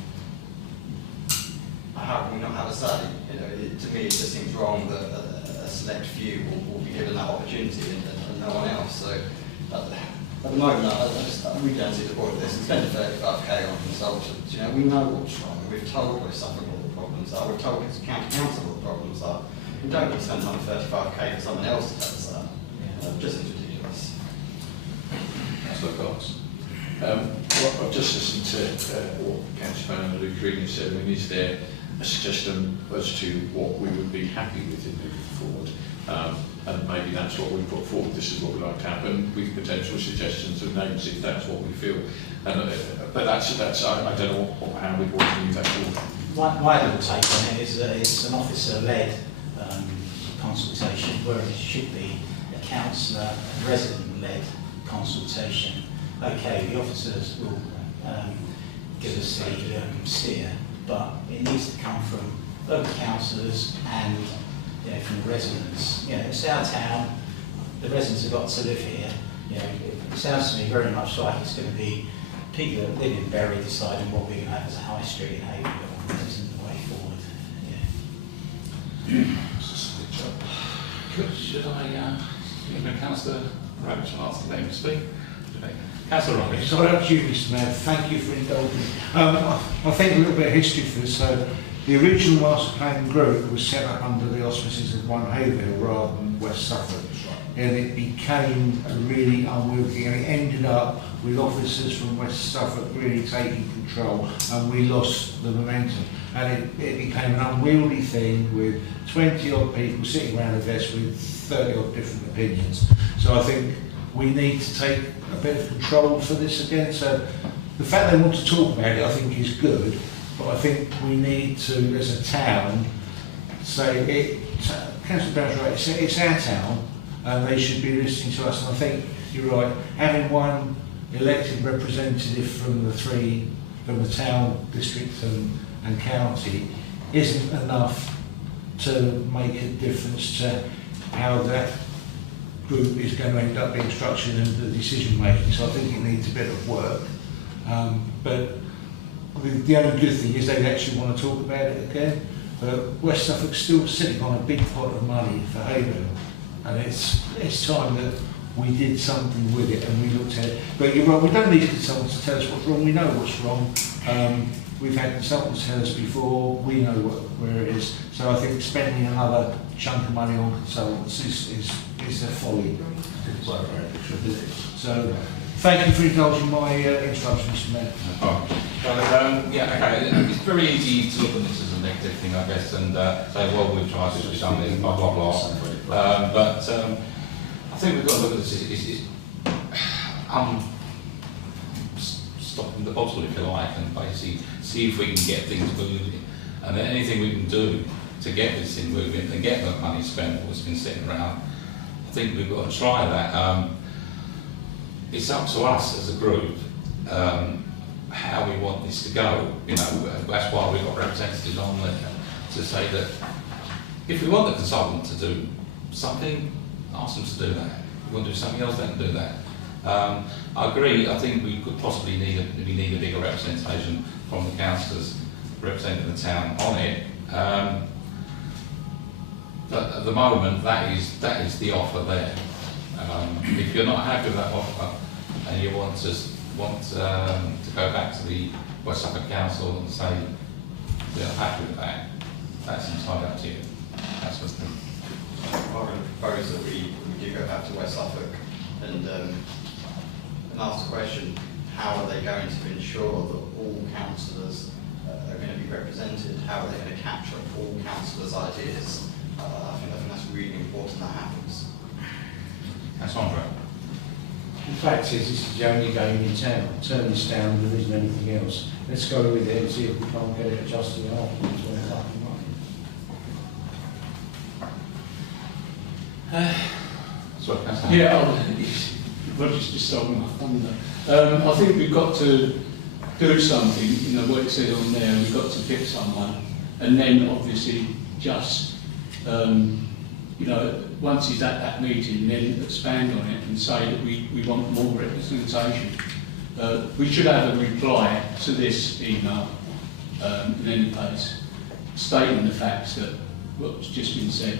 How can we not have a say? To me, it just seems wrong that a select few will be given that opportunity and no one else. So at the moment, I really don't see the point of this. It's spending 35k on consultants. We know what's wrong. We've told West Suffolk what the problems are. We've told the county council what the problems are. We don't need to spend another 35k for someone else to tell us that. Just seems ridiculous. Councillor Cox. I've just listened to what Councillor Luke Green has said. Is there a suggestion as to what we would be happy with in moving forward? and maybe that's what we put forward. This is what we'd like to happen, with potential suggestions of names if that's what we feel. And, but that's I don't know how we'd want to use that forward. My little take on it is that it's an officer-led consultation, where it should be a councillor and resident-led consultation. Okay, the officers will give us the steer, but it needs to come from local councillors and from the residents. It's our town, the residents have got to live here. It sounds to me very much like it's going to be people that live in Bury deciding what we're going to have as a high street in Haverhill. That isn't the way forward. Should I give Councillor Roberts a chance to let him speak? Councillor Roberts. Sorry, up to you, Mr. Mayor. Thank you for indulging me. I think a little bit of history for this. The original master planning group was set up under the auspices of One Haverhill rather than West Suffolk. And it became really unwieldy, and it ended up with officers from West Suffolk really taking control, and we lost the momentum. And it became an unwieldy thing with 20 odd people sitting around a desk with 30 odd different opinions. So I think we need to take a bit of control for this again. So the fact they want to talk about it, I think, is good, but I think we need to, as a town, say, Councillor Brown's right, it's our town, and they should be listening to us. And I think you're right, having one elected representative from the town, district and county isn't enough to make a difference to how that group is going to end up being structured and the decision making. So I think it needs a bit of work. But the only good thing is they actually want to talk about it again. But West Suffolk's still sitting on a big pot of money for Haverhill. And it's time that we did something with it and we looked at it. But you're right, we don't need consultants to tell us what's wrong, we know what's wrong. We've had consultants tell us before, we know where it is. So I think spending another chunk of money on consultants is a folly. So thank you for indulging my instruction, Mr. Mayor. It's very easy to look at this as a negative thing, I guess, and say, well, we've tried this, we've done this, blah, blah, blah. But I think we've got to look at this stopping the bottle, if you like, and basically see if we can get things moving. And then anything we can do to get this thing moving and get that money spent, what's been sitting around, I think we've got to try that. It's up to us as a group how we want this to go. That's why we've got representatives on there to say that if we want the consultant to do something, ask them to do that. If we want to do something else, let them do that. I agree. I think we could possibly need a bigger representation from the councillors representing the town on it. But at the moment, that is the offer there. If you're not happy with that offer and you want to go back to the West Suffolk Council and say we're not happy with that, that's entirely up to you. That's what I'm going to propose that we do go back to West Suffolk and ask the question, how are they going to ensure that all councillors are going to be represented? How are they going to capture all councillors' ideas? I think that's really important that happens. That's Andre. The fact is, this is the only game in town. Turn this down, there isn't anything else. Let's go with it and see if we can't get it adjusted afterwards when it's up and running. Roger's just stolen my thunder. I think we've got to do something, what it says on there, we've got to pick someone, and then obviously just, once he's at that meeting, then expand on it and say that we want more representation. We should have a reply to this email, in any case, stating the facts that what's just been said.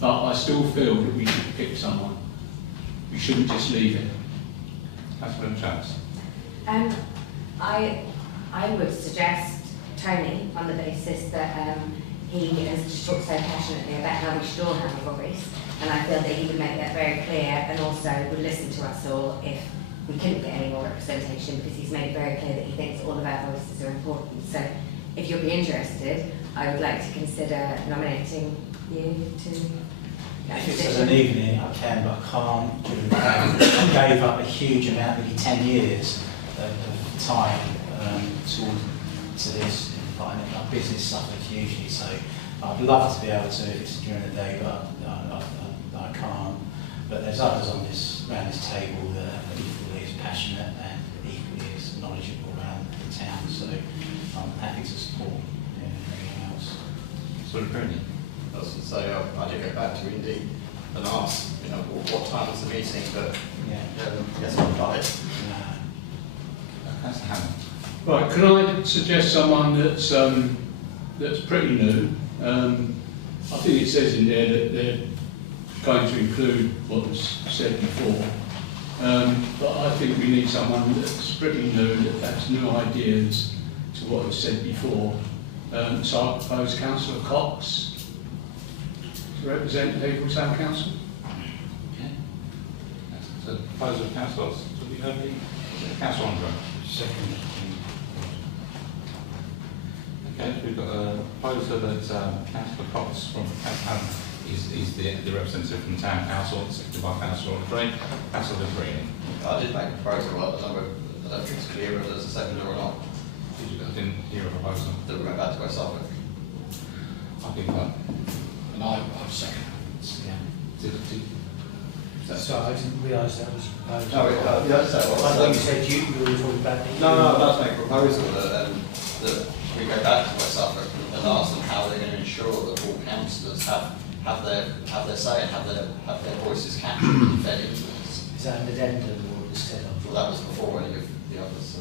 But I still feel that we should pick someone. We shouldn't just leave it. That's what I'm trying. I would suggest Tony on the basis that he has just talked so passionately about how we should all handle voice, and I feel that he would make that very clear and also would listen to us all if we couldn't get any more representation, because he's made it very clear that he thinks all of our voices are important. So if you'll be interested, I would like to consider nominating you to If it's as an evening, I can, but I can't during the day. I gave up a huge amount, maybe 10 years of time to this. My business suffers hugely, so I'd love to be able to if it's during the day, but I can't. But there's others around this table that are equally as passionate and equally as knowledgeable around the town, so I'm happy to support anything else. Sort of brilliant. I was going to say, I did go back to Indy and ask, you know, what time was the meeting, but yes, I replied. That's Hammond. Right, can I suggest someone that's pretty new? I think it says in there that they're going to include what was said before, but I think we need someone that's pretty new, that has new ideas to what was said before. So I propose Councillor Cox to represent Haverhill Town Council. Okay. That's the proposal of Councillor. Do we have the Councillor Andre? Second. Okay, we've got a proposal that Councillor Cox from Haverhill is the representative from Town Council, seconded by Councillor Andre. Councillor Green. I did make a proposal, I don't think it's clear whether there's a second or not. I didn't hear a proposal. That we went back to West Suffolk. I think that. And I'm second. Yeah. Sorry, I didn't realise that was proposed. No, yeah, so I thought you said you were talking about the... No, I'd like to make a proposal that we go back to West Suffolk and ask them how they're going to ensure that all councillors have their say and have their voices captured and fed into this. Is that an addendum or instead of? Well, that was before any of the others.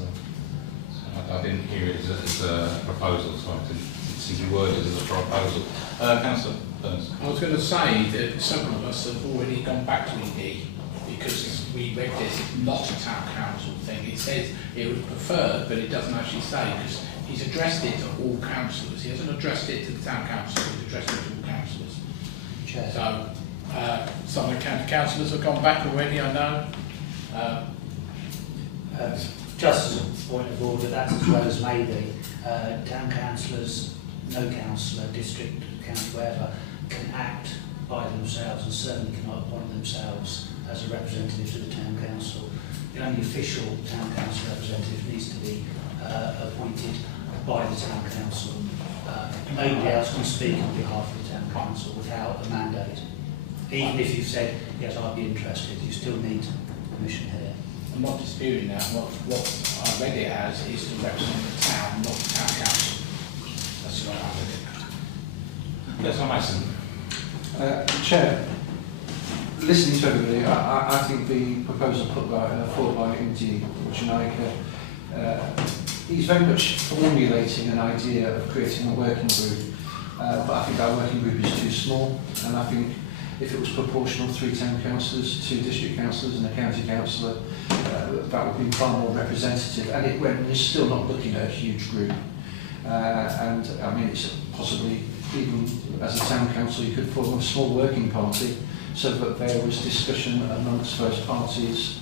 I didn't hear it as a proposal, so I didn't see you worded as a proposal. Councillor Burns. I was going to say that some of us have already gone back to ED because we read this, it's not a town council thing. It says it was preferred, but it doesn't actually say, because he's addressed it to all councillors. He hasn't addressed it to the town council, he's addressed it to all councillors. Chair. So, some of the county councillors have gone back already, I know. Just as a point of order, that's as well as maybe. Town councillors, no councillor, district, county, wherever, can act by themselves and certainly cannot appoint themselves as a representative to the town council. The only official town council representative needs to be appointed by the town council. Nobody else can speak on behalf of the town council without a mandate. Even if you've said, yes, I'd be interested, you still need permission here. I'm not disputing that. What I read it as is to represent the town, not the town council. That's the way I read it. Councillor Mason. Chair, listening to everybody, I think the proposal put forward by Indy Janayka, he's very much formulating an idea of creating a working group, but I think our working group is too small, and I think if it was proportional, 3 town councillors, 2 district councillors and a county councillor, that would be far more representative, and when you're still not looking at a huge group. And I mean, it's possibly, even as a town council, you could form a small working party so that there was discussion amongst those parties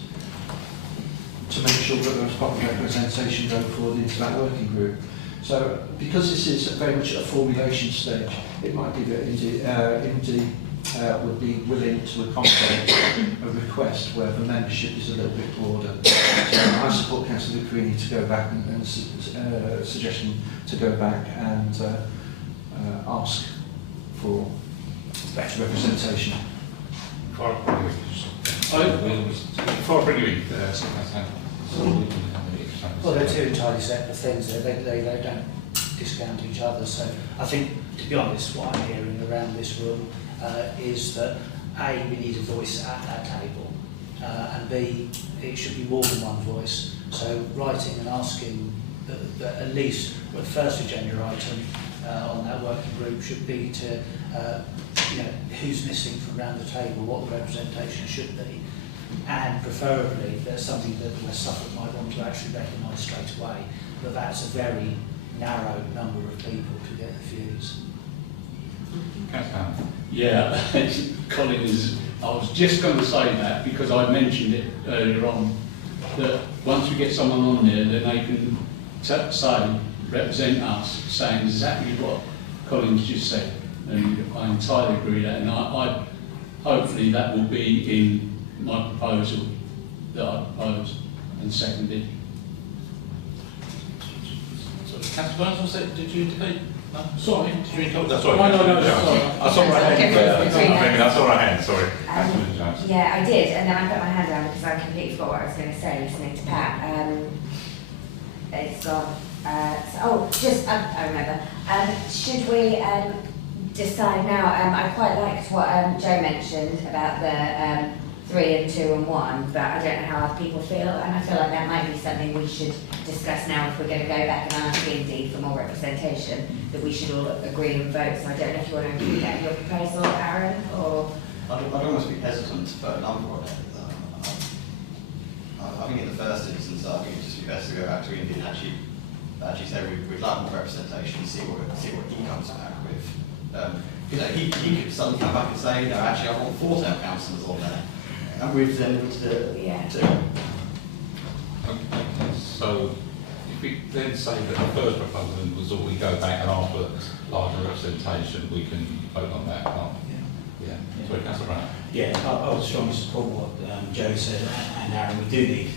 to make sure that there was proper representation going forward into that working group. So, because this is very much at a formulation stage, it might be that Indy would be willing to accommodate a request where the membership is a little bit broader. So I support Councillor Creaney to go back and suggestion to go back and ask for better representation. Before I bring you in, Well, they're 2 entirely separate things. They don't discount each other. So I think, to be honest, what I'm hearing around this room is that A, we need a voice at that table, and B, it should be more than one voice. So writing and asking that at least the first agenda item on that working group should be to, who's missing from around the table, what the representation should be, and preferably there's something that West Suffolk might want to actually recognise straight away, but that's a very narrow number of people to get the views. Yeah, Colin I was just going to say that because I mentioned it earlier on, that once we get someone on there, then they can say, represent us, saying exactly what Colin's just said. And I entirely agree with that. And I hopefully that will be in my proposal that I proposed and seconded. Councillor Burns, was it, did you indicate? No? Sorry. Did you indicate? That's all No, right. no, sorry. I saw my hand there. I saw my hand, sorry. Um, Jones. Yeah, I did, and then I put my hand down because I completely forgot what I was going to say listening to Pat. It's gone. I remember. Should we decide now? I quite liked what Joe mentioned about the 3 and 2 and 1, but I don't know how other people feel, and I feel like that might be something we should discuss now if we're going to go back and ask Indy for more representation, that we should all agree and vote. So I don't know if you want to include that in your proposal, Aaron, or... I'd almost be hesitant to put a number on it. I think in the first instance, I think it'd just be best to go back to Indy and actually say we'd like more representation, see what he comes back with. You know, he could suddenly come back and say, no, actually I want 4 town councillors on there. And we've then moved to Yeah. Okay, so if we then say that the first proposal was that we go back and ask for larger representation, we can vote on that, can't we? Yeah. Sorry, Councillor Brown. Yeah, I would strongly support what Joe said, and Aaron, we do need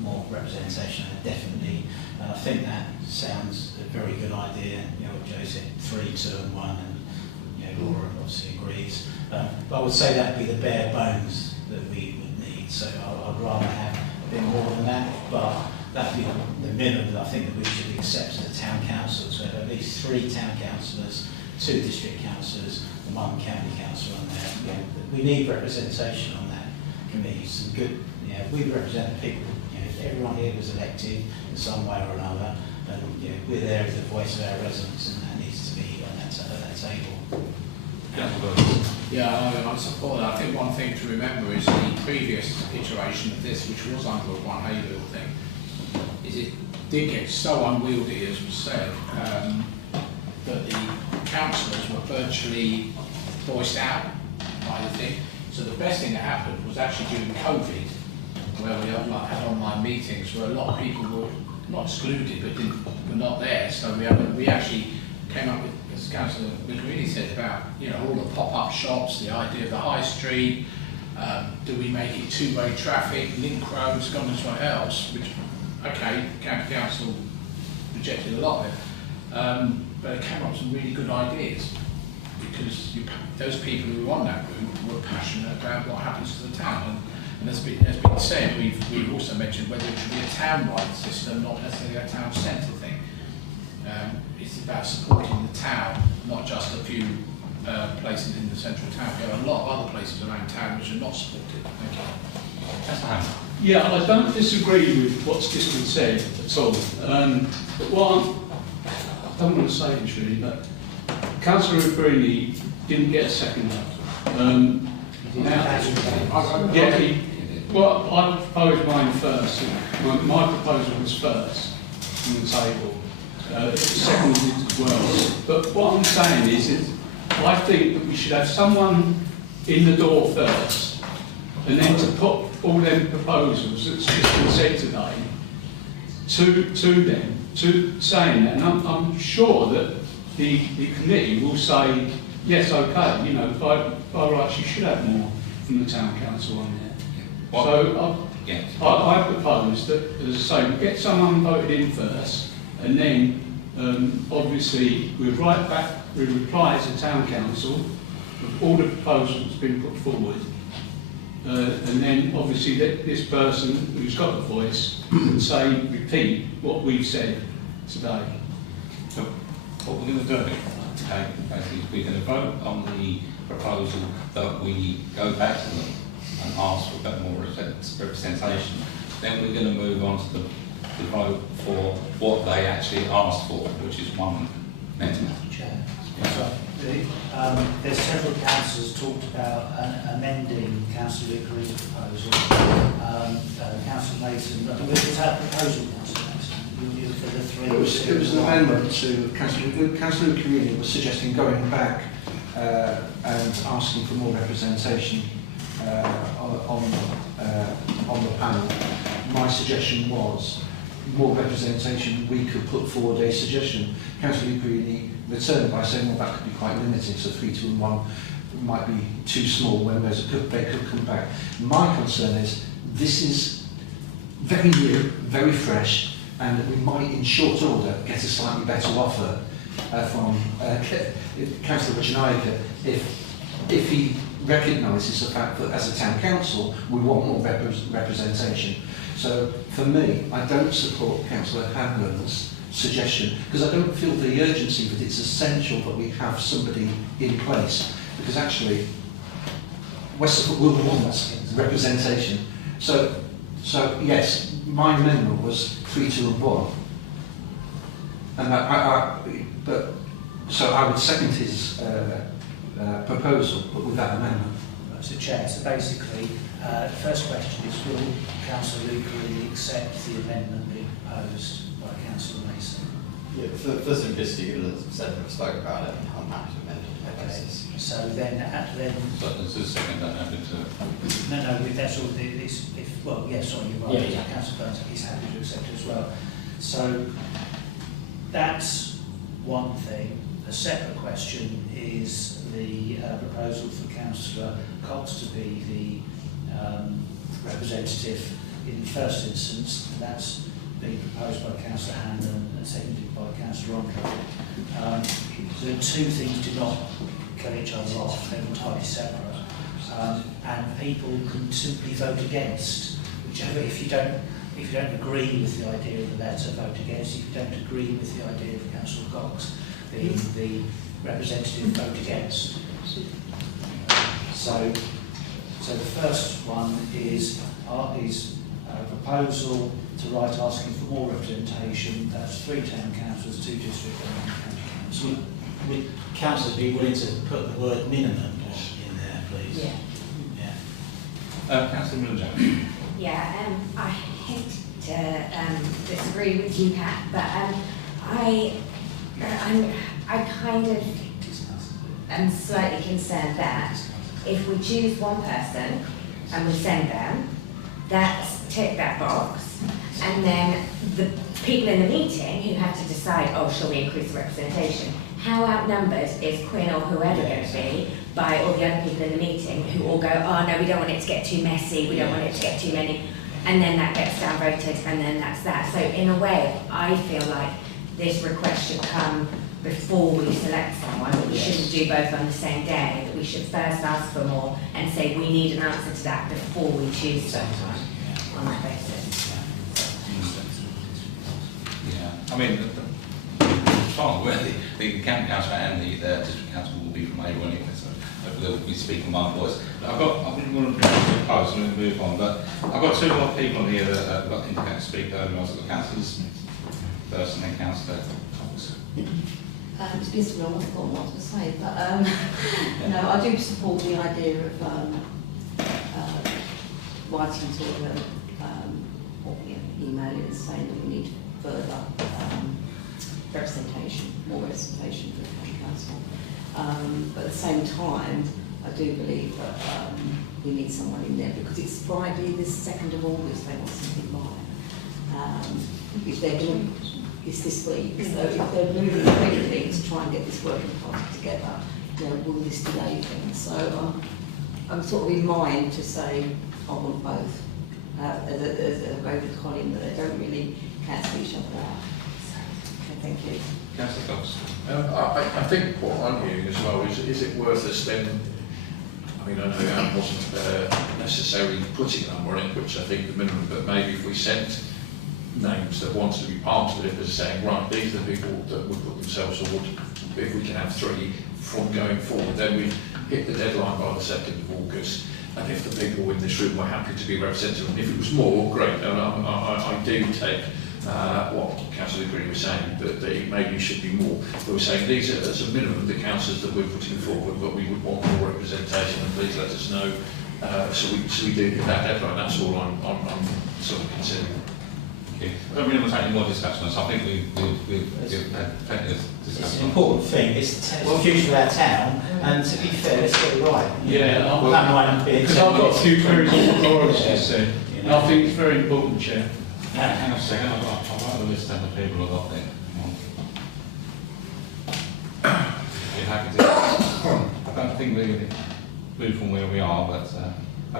more representation, definitely. And I think that sounds a very good idea. You know, what Joe said, 3, 2 and 1, and you know, Laura obviously agrees. But I would say that would be the bare bones that we would need. So I'd rather have a bit more than that, but that would be the minimum that I think that we should accept as a town council. So at least 3 town councillors, 2 district councillors, and 1 county councillor on there. You know, we need representation on that committee. Some good, you know, we represent the people. You know, everyone here was elected in some way or another, and you know, we're there as the voice of our residents, and that needs to be on that table. Yeah, I support that. I think one thing to remember is the previous iteration of this, which was under a One Haverhill thing, is it did get so unwieldy, as was said, that the councillors were virtually voiced out by the thing. So the best thing that happened was actually during COVID, where we had online meetings where a lot of people were not excluded but were not there. So we actually came up with, as Councillor McGreedy said, about all the pop-up shops, the idea of the high street. Do we make it 2-way traffic, link roads, God knows what else? Which, okay, County Council rejected a lot of it, but it came up with some really good ideas because those people who were on that route were passionate about what happens to the town. And as been said, we've also mentioned whether it should be a town-wide system, not necessarily a town centre thing. It's about supporting the town, not just a few places in the central town. There are a lot of other places around town which are not supported. Thank you. Yeah, I don't disagree with what's just been said at all. But what I don't want to say this really, but Councillor Rubrini didn't get a second vote. Well, I proposed mine first. My proposal was first on the table. It was seconded as well. But what I'm saying is I think that we should have someone in the door first, and then to put all them proposals that's just been said today to them, to saying that. And I'm sure that the committee will say, yes, okay, by rights you should have more from the town council on there. What? So I propose that, as I say, we get someone voted in first, and then obviously we reply as a town council with all the proposals been put forward, and then obviously this person who's got the voice can say, repeat what we've said today. So what we're going to do, okay, is we're going to vote on the proposal that we go back to them and ask for a bit more representation. Then we're going to move on to the vote for what they actually asked for, which is 1 amendment. Chair. There's several councillors talked about amending Councillor Green's proposal. Councillor Mason, was that proposal, Councillor Mason? For the 3. It was an amendment to Councillor Community was suggesting going back and asking for more representation on the panel. My suggestion was more representation. We could put forward a suggestion. Councillor Greeny returned by saying, well, that could be quite limited, so 3, 2 and 1. might be too small when they could come back. My concern is this is very new, very fresh, and we might in short order get a slightly better offer from Councillor Wojciechowski if he recognises the fact that as a town council we want more representation. So for me, I don't support Councillor Hanlon's suggestion because I don't feel the urgency that it's essential that we have somebody in place, because actually West Suffolk will want representation. So yes, my amendment was 3, 2 and 1, and so I would second his proposal, but with that amendment. Mr. Chair, so basically, the first question is, will Councillor Luke really accept the amendment being proposed by Councillor Mason? Yeah, for simplicity, given that said we've spoken about it, I'm happy to amend it on that basis. So then, But there's a second that happened to... no, that's all. Well, yeah, sorry, you're right. Yeah. Councillor Burns is happy to accept it as well. So that's one thing. A separate question is the proposal for Councillor Cox to be the representative in the first instance, and that's being proposed by Councillor Hanlon and seconded by Councillor Andre. The two things do not kill each other off, they're entirely separate. And people can simply vote against, whichever, if you don't agree with the idea of the letter, vote against. If you don't agree with the idea of Councillor Cox being the representative, vote against. So the first one is a proposal to write asking for more representation. That's 3 town councils, 2 district and 1 county council. Would councillors be willing to put the word minimum in there, please? Yeah. Councillor Miller-Jones. Yeah, I hate to disagree with you, Pat, but I kind of am slightly concerned that if we choose one person and we send them, that's tick that box, and then the people in the meeting who have to decide, oh, shall we increase the representation? How outnumbered is Quinn or whoever going to be by all the other people in the meeting who all go, oh no, we don't want it to get too messy, we don't want it to get too many, and then that gets downvoted, and then that's that. So in a way, I feel like this request should come before we select someone, that we shouldn't do both on the same day, that we should first ask for more and say we need an answer to that before we choose someone on that basis. Yeah, I mean, as far as where the county council and the district council will be from Haverhill anyway, so hopefully they'll be speaking my voice. I wouldn't want to propose and move on, but I've got 2 more people here that have got indicated to speak earlier. I've got Councillor Smith first and then Councillor Cox. To be honest, I've got what to say, but no, I do support the idea of writing to or emailing and saying that we need further representation, more representation for the county council. But at the same time, I do believe that we need someone in there because it's Friday, the 2nd of August, they want something by. If they're doing it's this week, so if they're moving quickly to try and get this working party together, will this delay things? So I'm sort of in mind to say I want both. As I agree with Colin that they don't really cancel each other out. Okay, thank you. Councillor Cox. I think what I'm hearing as well is it worth us then, I mean, I know Anne wasn't necessarily putting a number on it, which I think the minimum, but maybe if we sent names that wanted to be part of it as saying, right, these are the people that would put themselves forward, if we can have 3 from going forward, then we hit the deadline by the 2nd of August. And if the people in this room were happy to be represented, and if it was more, great. And I do take what Councillor Green was saying, that maybe it should be more. But we're saying these are as a minimum the councillors that we're putting forward, but we would want more representation, and please let us know so we do hit that deadline. That's all I'm sort of considering. Okay. I don't really want to take any more discussion on this. I think we've had plenty of discussion. It's an important thing. It's the future of our town, and to be fair, let's get it right. Yeah, because I've got a few queries on what Laura's just said. And I think it's very important, Chair. Hang on a second, I've got a list of the people who have got there. Are you happy to? don't think we're going to move from where we are, but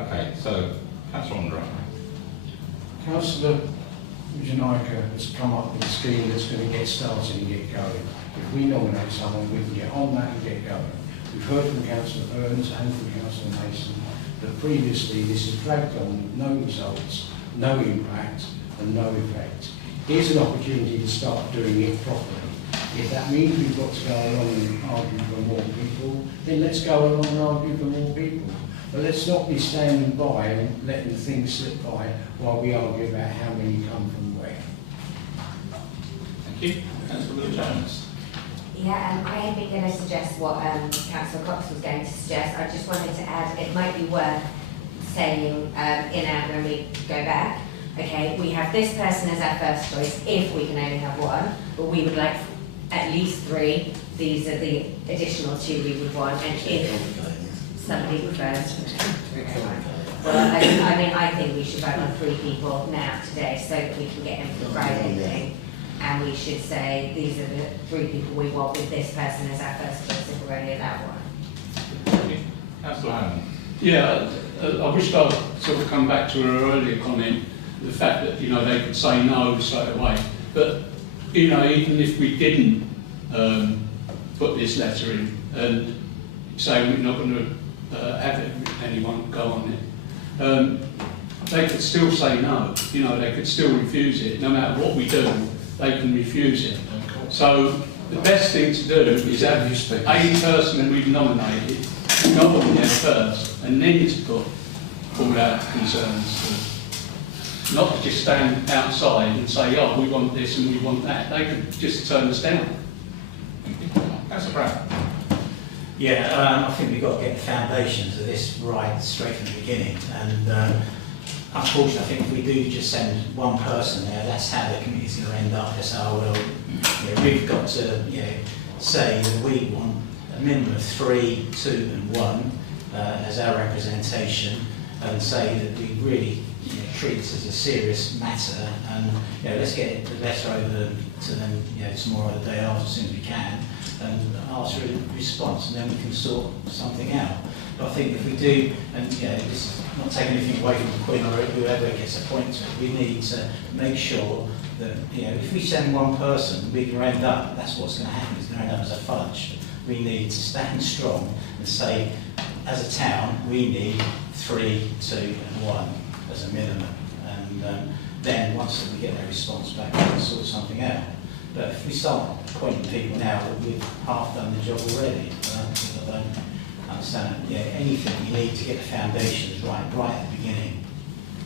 okay, so Councillor Andre. Councillor Janika has come up with a scheme that's going to get started and get going. If we nominate someone, we can get on that and get going. We've heard from Councillor Burns and from Councillor Mason that previously this has dragged on with no results, no impact and no effect. Here's an opportunity to start doing it properly. If that means we've got to go along and argue for more people, then let's go along and argue for more people. But let's not be standing by and letting things slip by while we argue about how many come from where. Thank you. Councillor Jones. Yeah, I had been going to suggest what Councillor Cox was going to suggest. I just wanted to add, it might be worth saying in our when we go back, okay, we have this person as our first choice if we can only have one, but we would like at least 3. These are the additional 2 we would want, and if somebody prefers. Well, I mean, I think we should vote on 3 people now, today, so that we can get in for the Friday thing. And we should say, these are the 3 people we want with this person as our first choice if we're only allowed one. Thank you. Councillor Hammond. Yeah, I wish I'd sort of come back to her earlier comment, the fact that, you know, they could say no straight away. But, you know, even if we didn't put this letter in and say we're not going to have anyone go on it, they could still say no. You know, they could still refuse it. No matter what we do, they can refuse it. So the best thing to do is have a person we've nominated, go on there first, and then to put all our concerns. Not to just stand outside and say, oh, we want this and we want that. They could just turn us down. Councillor Brown. Yeah, I think we've got to get the foundations of this right straight from the beginning. And unfortunately, I think if we do just send one person there, that's how the committee's going to end up. They say, oh, well, you know, we've got to, you know, say that we want a minimum of 3, 2 and 1 as our representation, and say that we really, you know, treat this as a serious matter, and, you know, let's get the letter over to them, you know, tomorrow or the day after as soon as we can, and ask for a response, and then we can sort something out. But I think if we do, and, you know, this is not taking anything away from the Queen or whoever gets appointed, we need to make sure that, you know, if we send one person, we're going to end up, that's what's going to happen, it's going to end up as a fudge. We need to stand strong and say, as a town, we need 3, 2 and 1 as a minimum. And then once we get their response back, we can sort something out. But if we start appointing people now, we've half done the job already. I don't understand. Yeah, anything you need to get the foundations right at the beginning.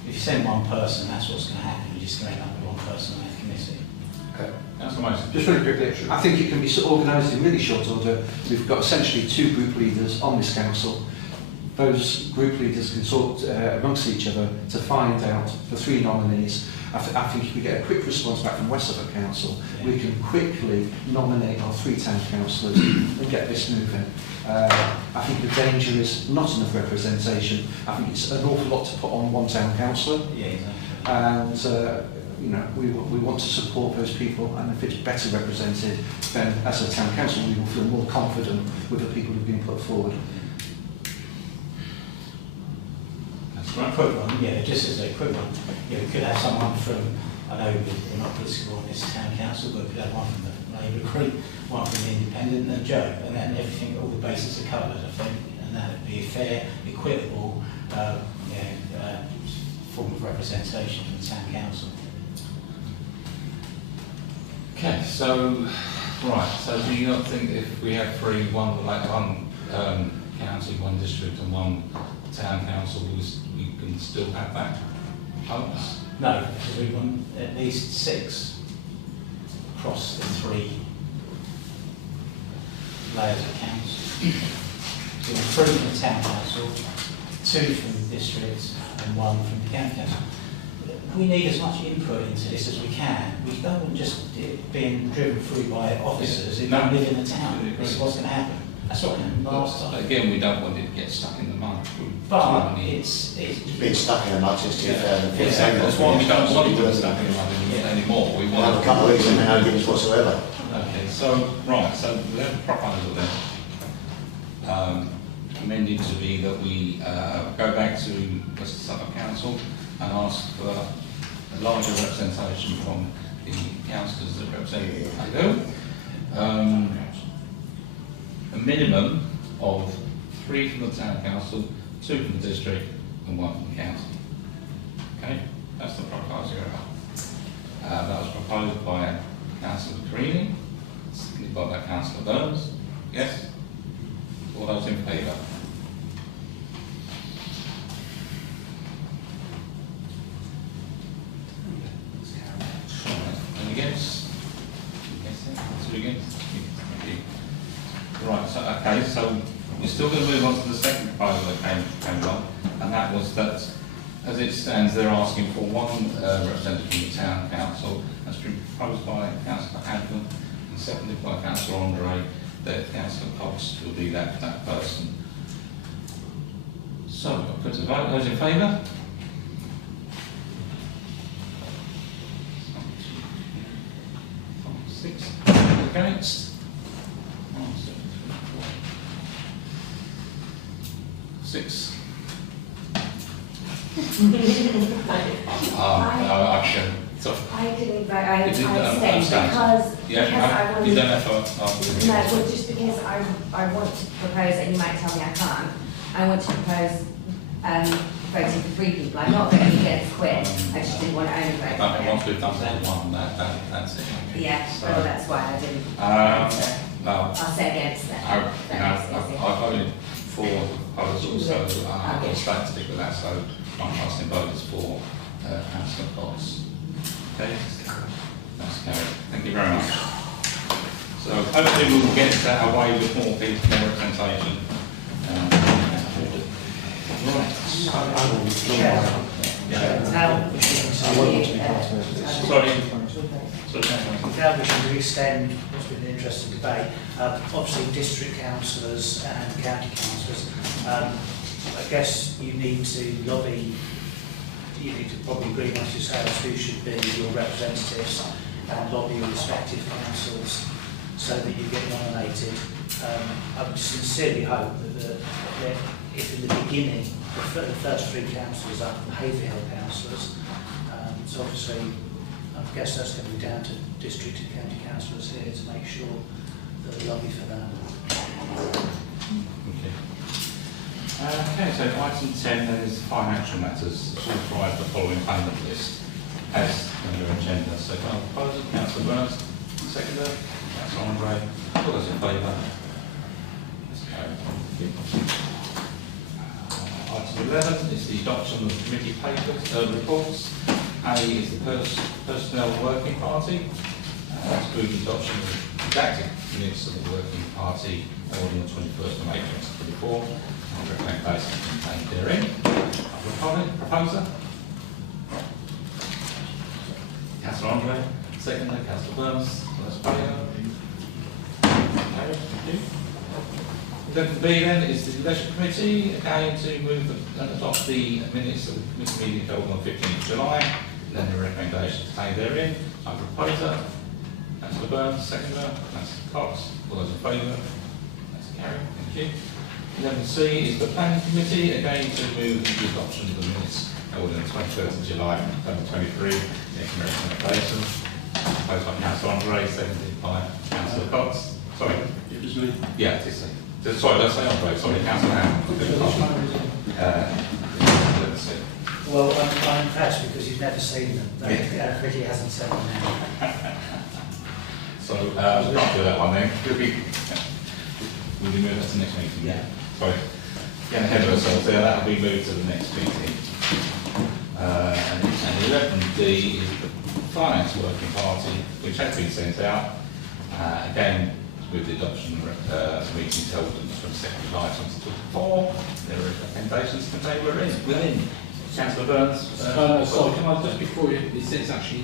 If you send one person, that's what's going to happen. You're just going to end up with one person on that committee. Just very quickly, I think it can be organised in really short order. We've got essentially 2 group leaders on this council. Those group leaders can talk amongst each other to find out the 3 nominees. I think if we get a quick response back from West Suffolk Council, we can quickly nominate our 3 town councillors and get this moving. I think the danger is not enough representation. I think it's an awful lot to put on one town councillor. Yeah, exactly. And you know, we want to support those people, and if it's better represented, then as a town council we will feel more confident with the people who've been put forward. Quick one, yeah, just as a quick one. Yeah, we could have someone from, I know we're not political on this town council, but we could have one from the Labour group, one from the Independent, and Joe, and then everything, all the bases are covered, I think, and that would be a fair, equitable form of representation from the town council. Okay, so, right, so do you not think if we have 3, one county, 1 district and 1 town council, we can still have that votes? No, because we want at least 6 across the 3 layers of council. So 3 from the town council, 2 from the district and 1 from the county council. We need as much input into this as we can. We don't want just it being driven through by officers who don't live in the town. This is what's going to happen. That's what happened last time. Again, we don't want it to get stuck in the mud. But it's been stuck in the mud since 2015. Exactly. That's why we don't want it to be stuck in the mud anymore. We want have a couple of weeks and no arguments whatsoever. Okay, so right, so we have a proposal then. recommended to me that we go back to West Suffolk Council and ask for a larger representation from the councillors that represent Haverhill. A minimum of 3 from the town council, 2 from the district, and 1 from the council. Okay, that's the proposal. That was proposed by Councillor Carini, seconded by Councillor Burns. Yes? All those in favour? Any against? Two against? Thank you. Right, so, okay, so we're still going to move on to the second proposal that came along, and that was that, as it stands, they're asking for 1 representative from the town council, that's been proposed by Councillor Haverhill and seconded by Councillor Andre, that Councillor Cox will be that person. So, I'll put the vote. Those in favour? Six. Against? 6. I can. So, I couldn't vote. I abstained understand. because yeah, I wanted. you don't have to. No, well, just because I want to propose, and you might tell me I can't. I want to propose voting for 3 people. I'm not voting against quit. I just didn't want to only vote. But once we've done that one, that's it. Okay. Yeah, So, well, that's why I didn't. no. I'll say against that. I voted for the proposal, so I'm going to stick with that. So my casting vote is for Councillor Cox. Okay, that's carried. Thank you very much. So hopefully we will get that away with more people, more representation. Right. Now we should extend what's been an interesting debate. Obviously, district councillors and county councillors. I guess you need to lobby. You need to probably agree amongst yourselves who should be your representatives and lobby your respective councils so that you get nominated. I would sincerely hope that if in the beginning the first 3 councillors are Haverhill councillors, so obviously I guess that's going to be down to district and county councillors here to make sure that they lobby for that. Okay, so item 10 then is financial matters. Authorise the following payment list as on your agenda. So can I propose it? Councillor Burns, seconder. Councillor Andre. All those in favour? That's carried. Thank you. Item 11 is the adoption of committee papers, reports. A is the personnel working party. That's the adoption of redacted minutes of the working party held on the 21st of May 2024. Recommendation contained therein. Proposer? Councillor Andre, seconder. Councillor Burns. Thank you. Then B then is the leisure committee, again to move and adopt the minutes of the committee meeting held on 15th of July. Then the recommendation contained therein. I'm proposer. Councillor Burns, seconder. Councillor Cox. All those in favour? That's carried. Thank you. 11C is the planning committee, again to move the adoption of the minutes held on the 23rd of July 2023. Next recommendation. Proposed by Councillor Andre, seconded by Councillor Cox. Sorry. It was me. Yeah, it is. Sorry, let's say Andre. Sorry, Councillor Ham. Well, I'm impressed because you've never seen them. Really hasn't said them now. So, we can't do that one then. Will we move that to the next meeting? Yeah. Sorry. Getting ahead of ourselves there, that will be moved to the next meeting. And 11D is the finance working party, which has been sent out. Again, with the adoption of meetings held on the 22nd of July 2024. There are recommendations contained within. Councillor Burns. Sorry, can I just before it says actually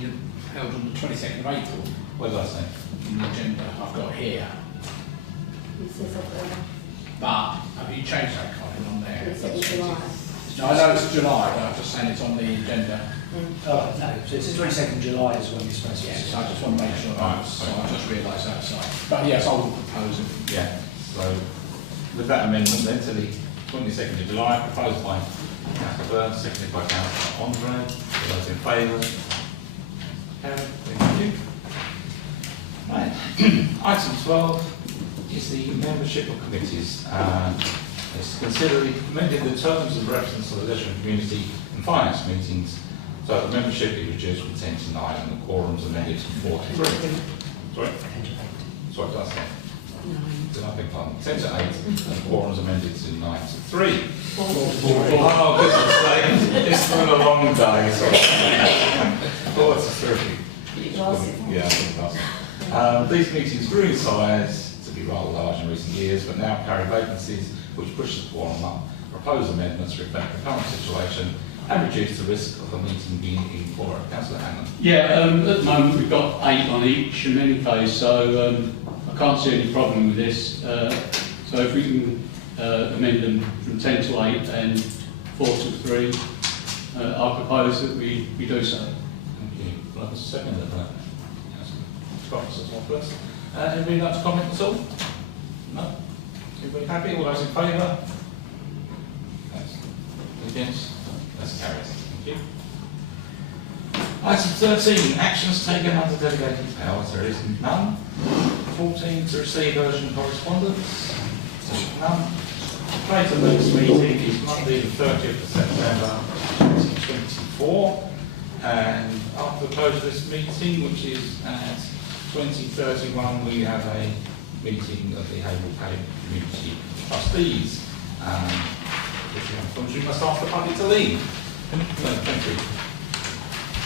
held on the 22nd of April. What did I say? In the agenda I've got here. It says up there. But have you changed that comment on there? It's in July. No, I know it's July, but I'm just saying it's on the agenda. Oh, no, so it's the 22nd of July is when you're supposed to. Yes, I just want to make sure. Right, So I just realised that. Sorry. But yes, I will propose it. Yeah. So, with that amendment then to the 22nd of July, proposed by Councillor Burns, seconded by Councillor Andre. All those in favour? Carried. Thank you. Right. Item 12 is the membership of committees. It's to consider amending the terms of reference to the leisure and community and finance meetings, so the membership is reduced from 10 to 9 and the quorums amended from 4 to 3. Sorry? Sorry, that's it. 10 to 8 and the quorums amended to 9 to 3. Oh, goodness sake, it's been a long day. Sorry. 4 to 3. Yeah, I think that's it. These meetings grew in size to be rather large in recent years, but now carry vacancies which push the quorum up. Proposed amendments reflect the current situation and reduce the risk of a meeting being in quorum. Councillor Hannon. Yeah, at the moment we've got 8 on each in any case, so I can't see any problem with this. So if we can amend them from 10 to 8 and 4 to 3, I propose that we do so. Thank you. Well, I was second at that. First. Anybody like to comment at all? No? Everybody happy? All those in favour? Against? That's carried. Thank you. Item 13, actions taken under delegated powers. There is none. 14, to receive urgent correspondence. None. Date of next meeting is Monday the 30th of September 2024. And after the close of this meeting, which is at 2031, we have a meeting of the Haverhill Community Trustees, which we must ask the public to leave. Thank you.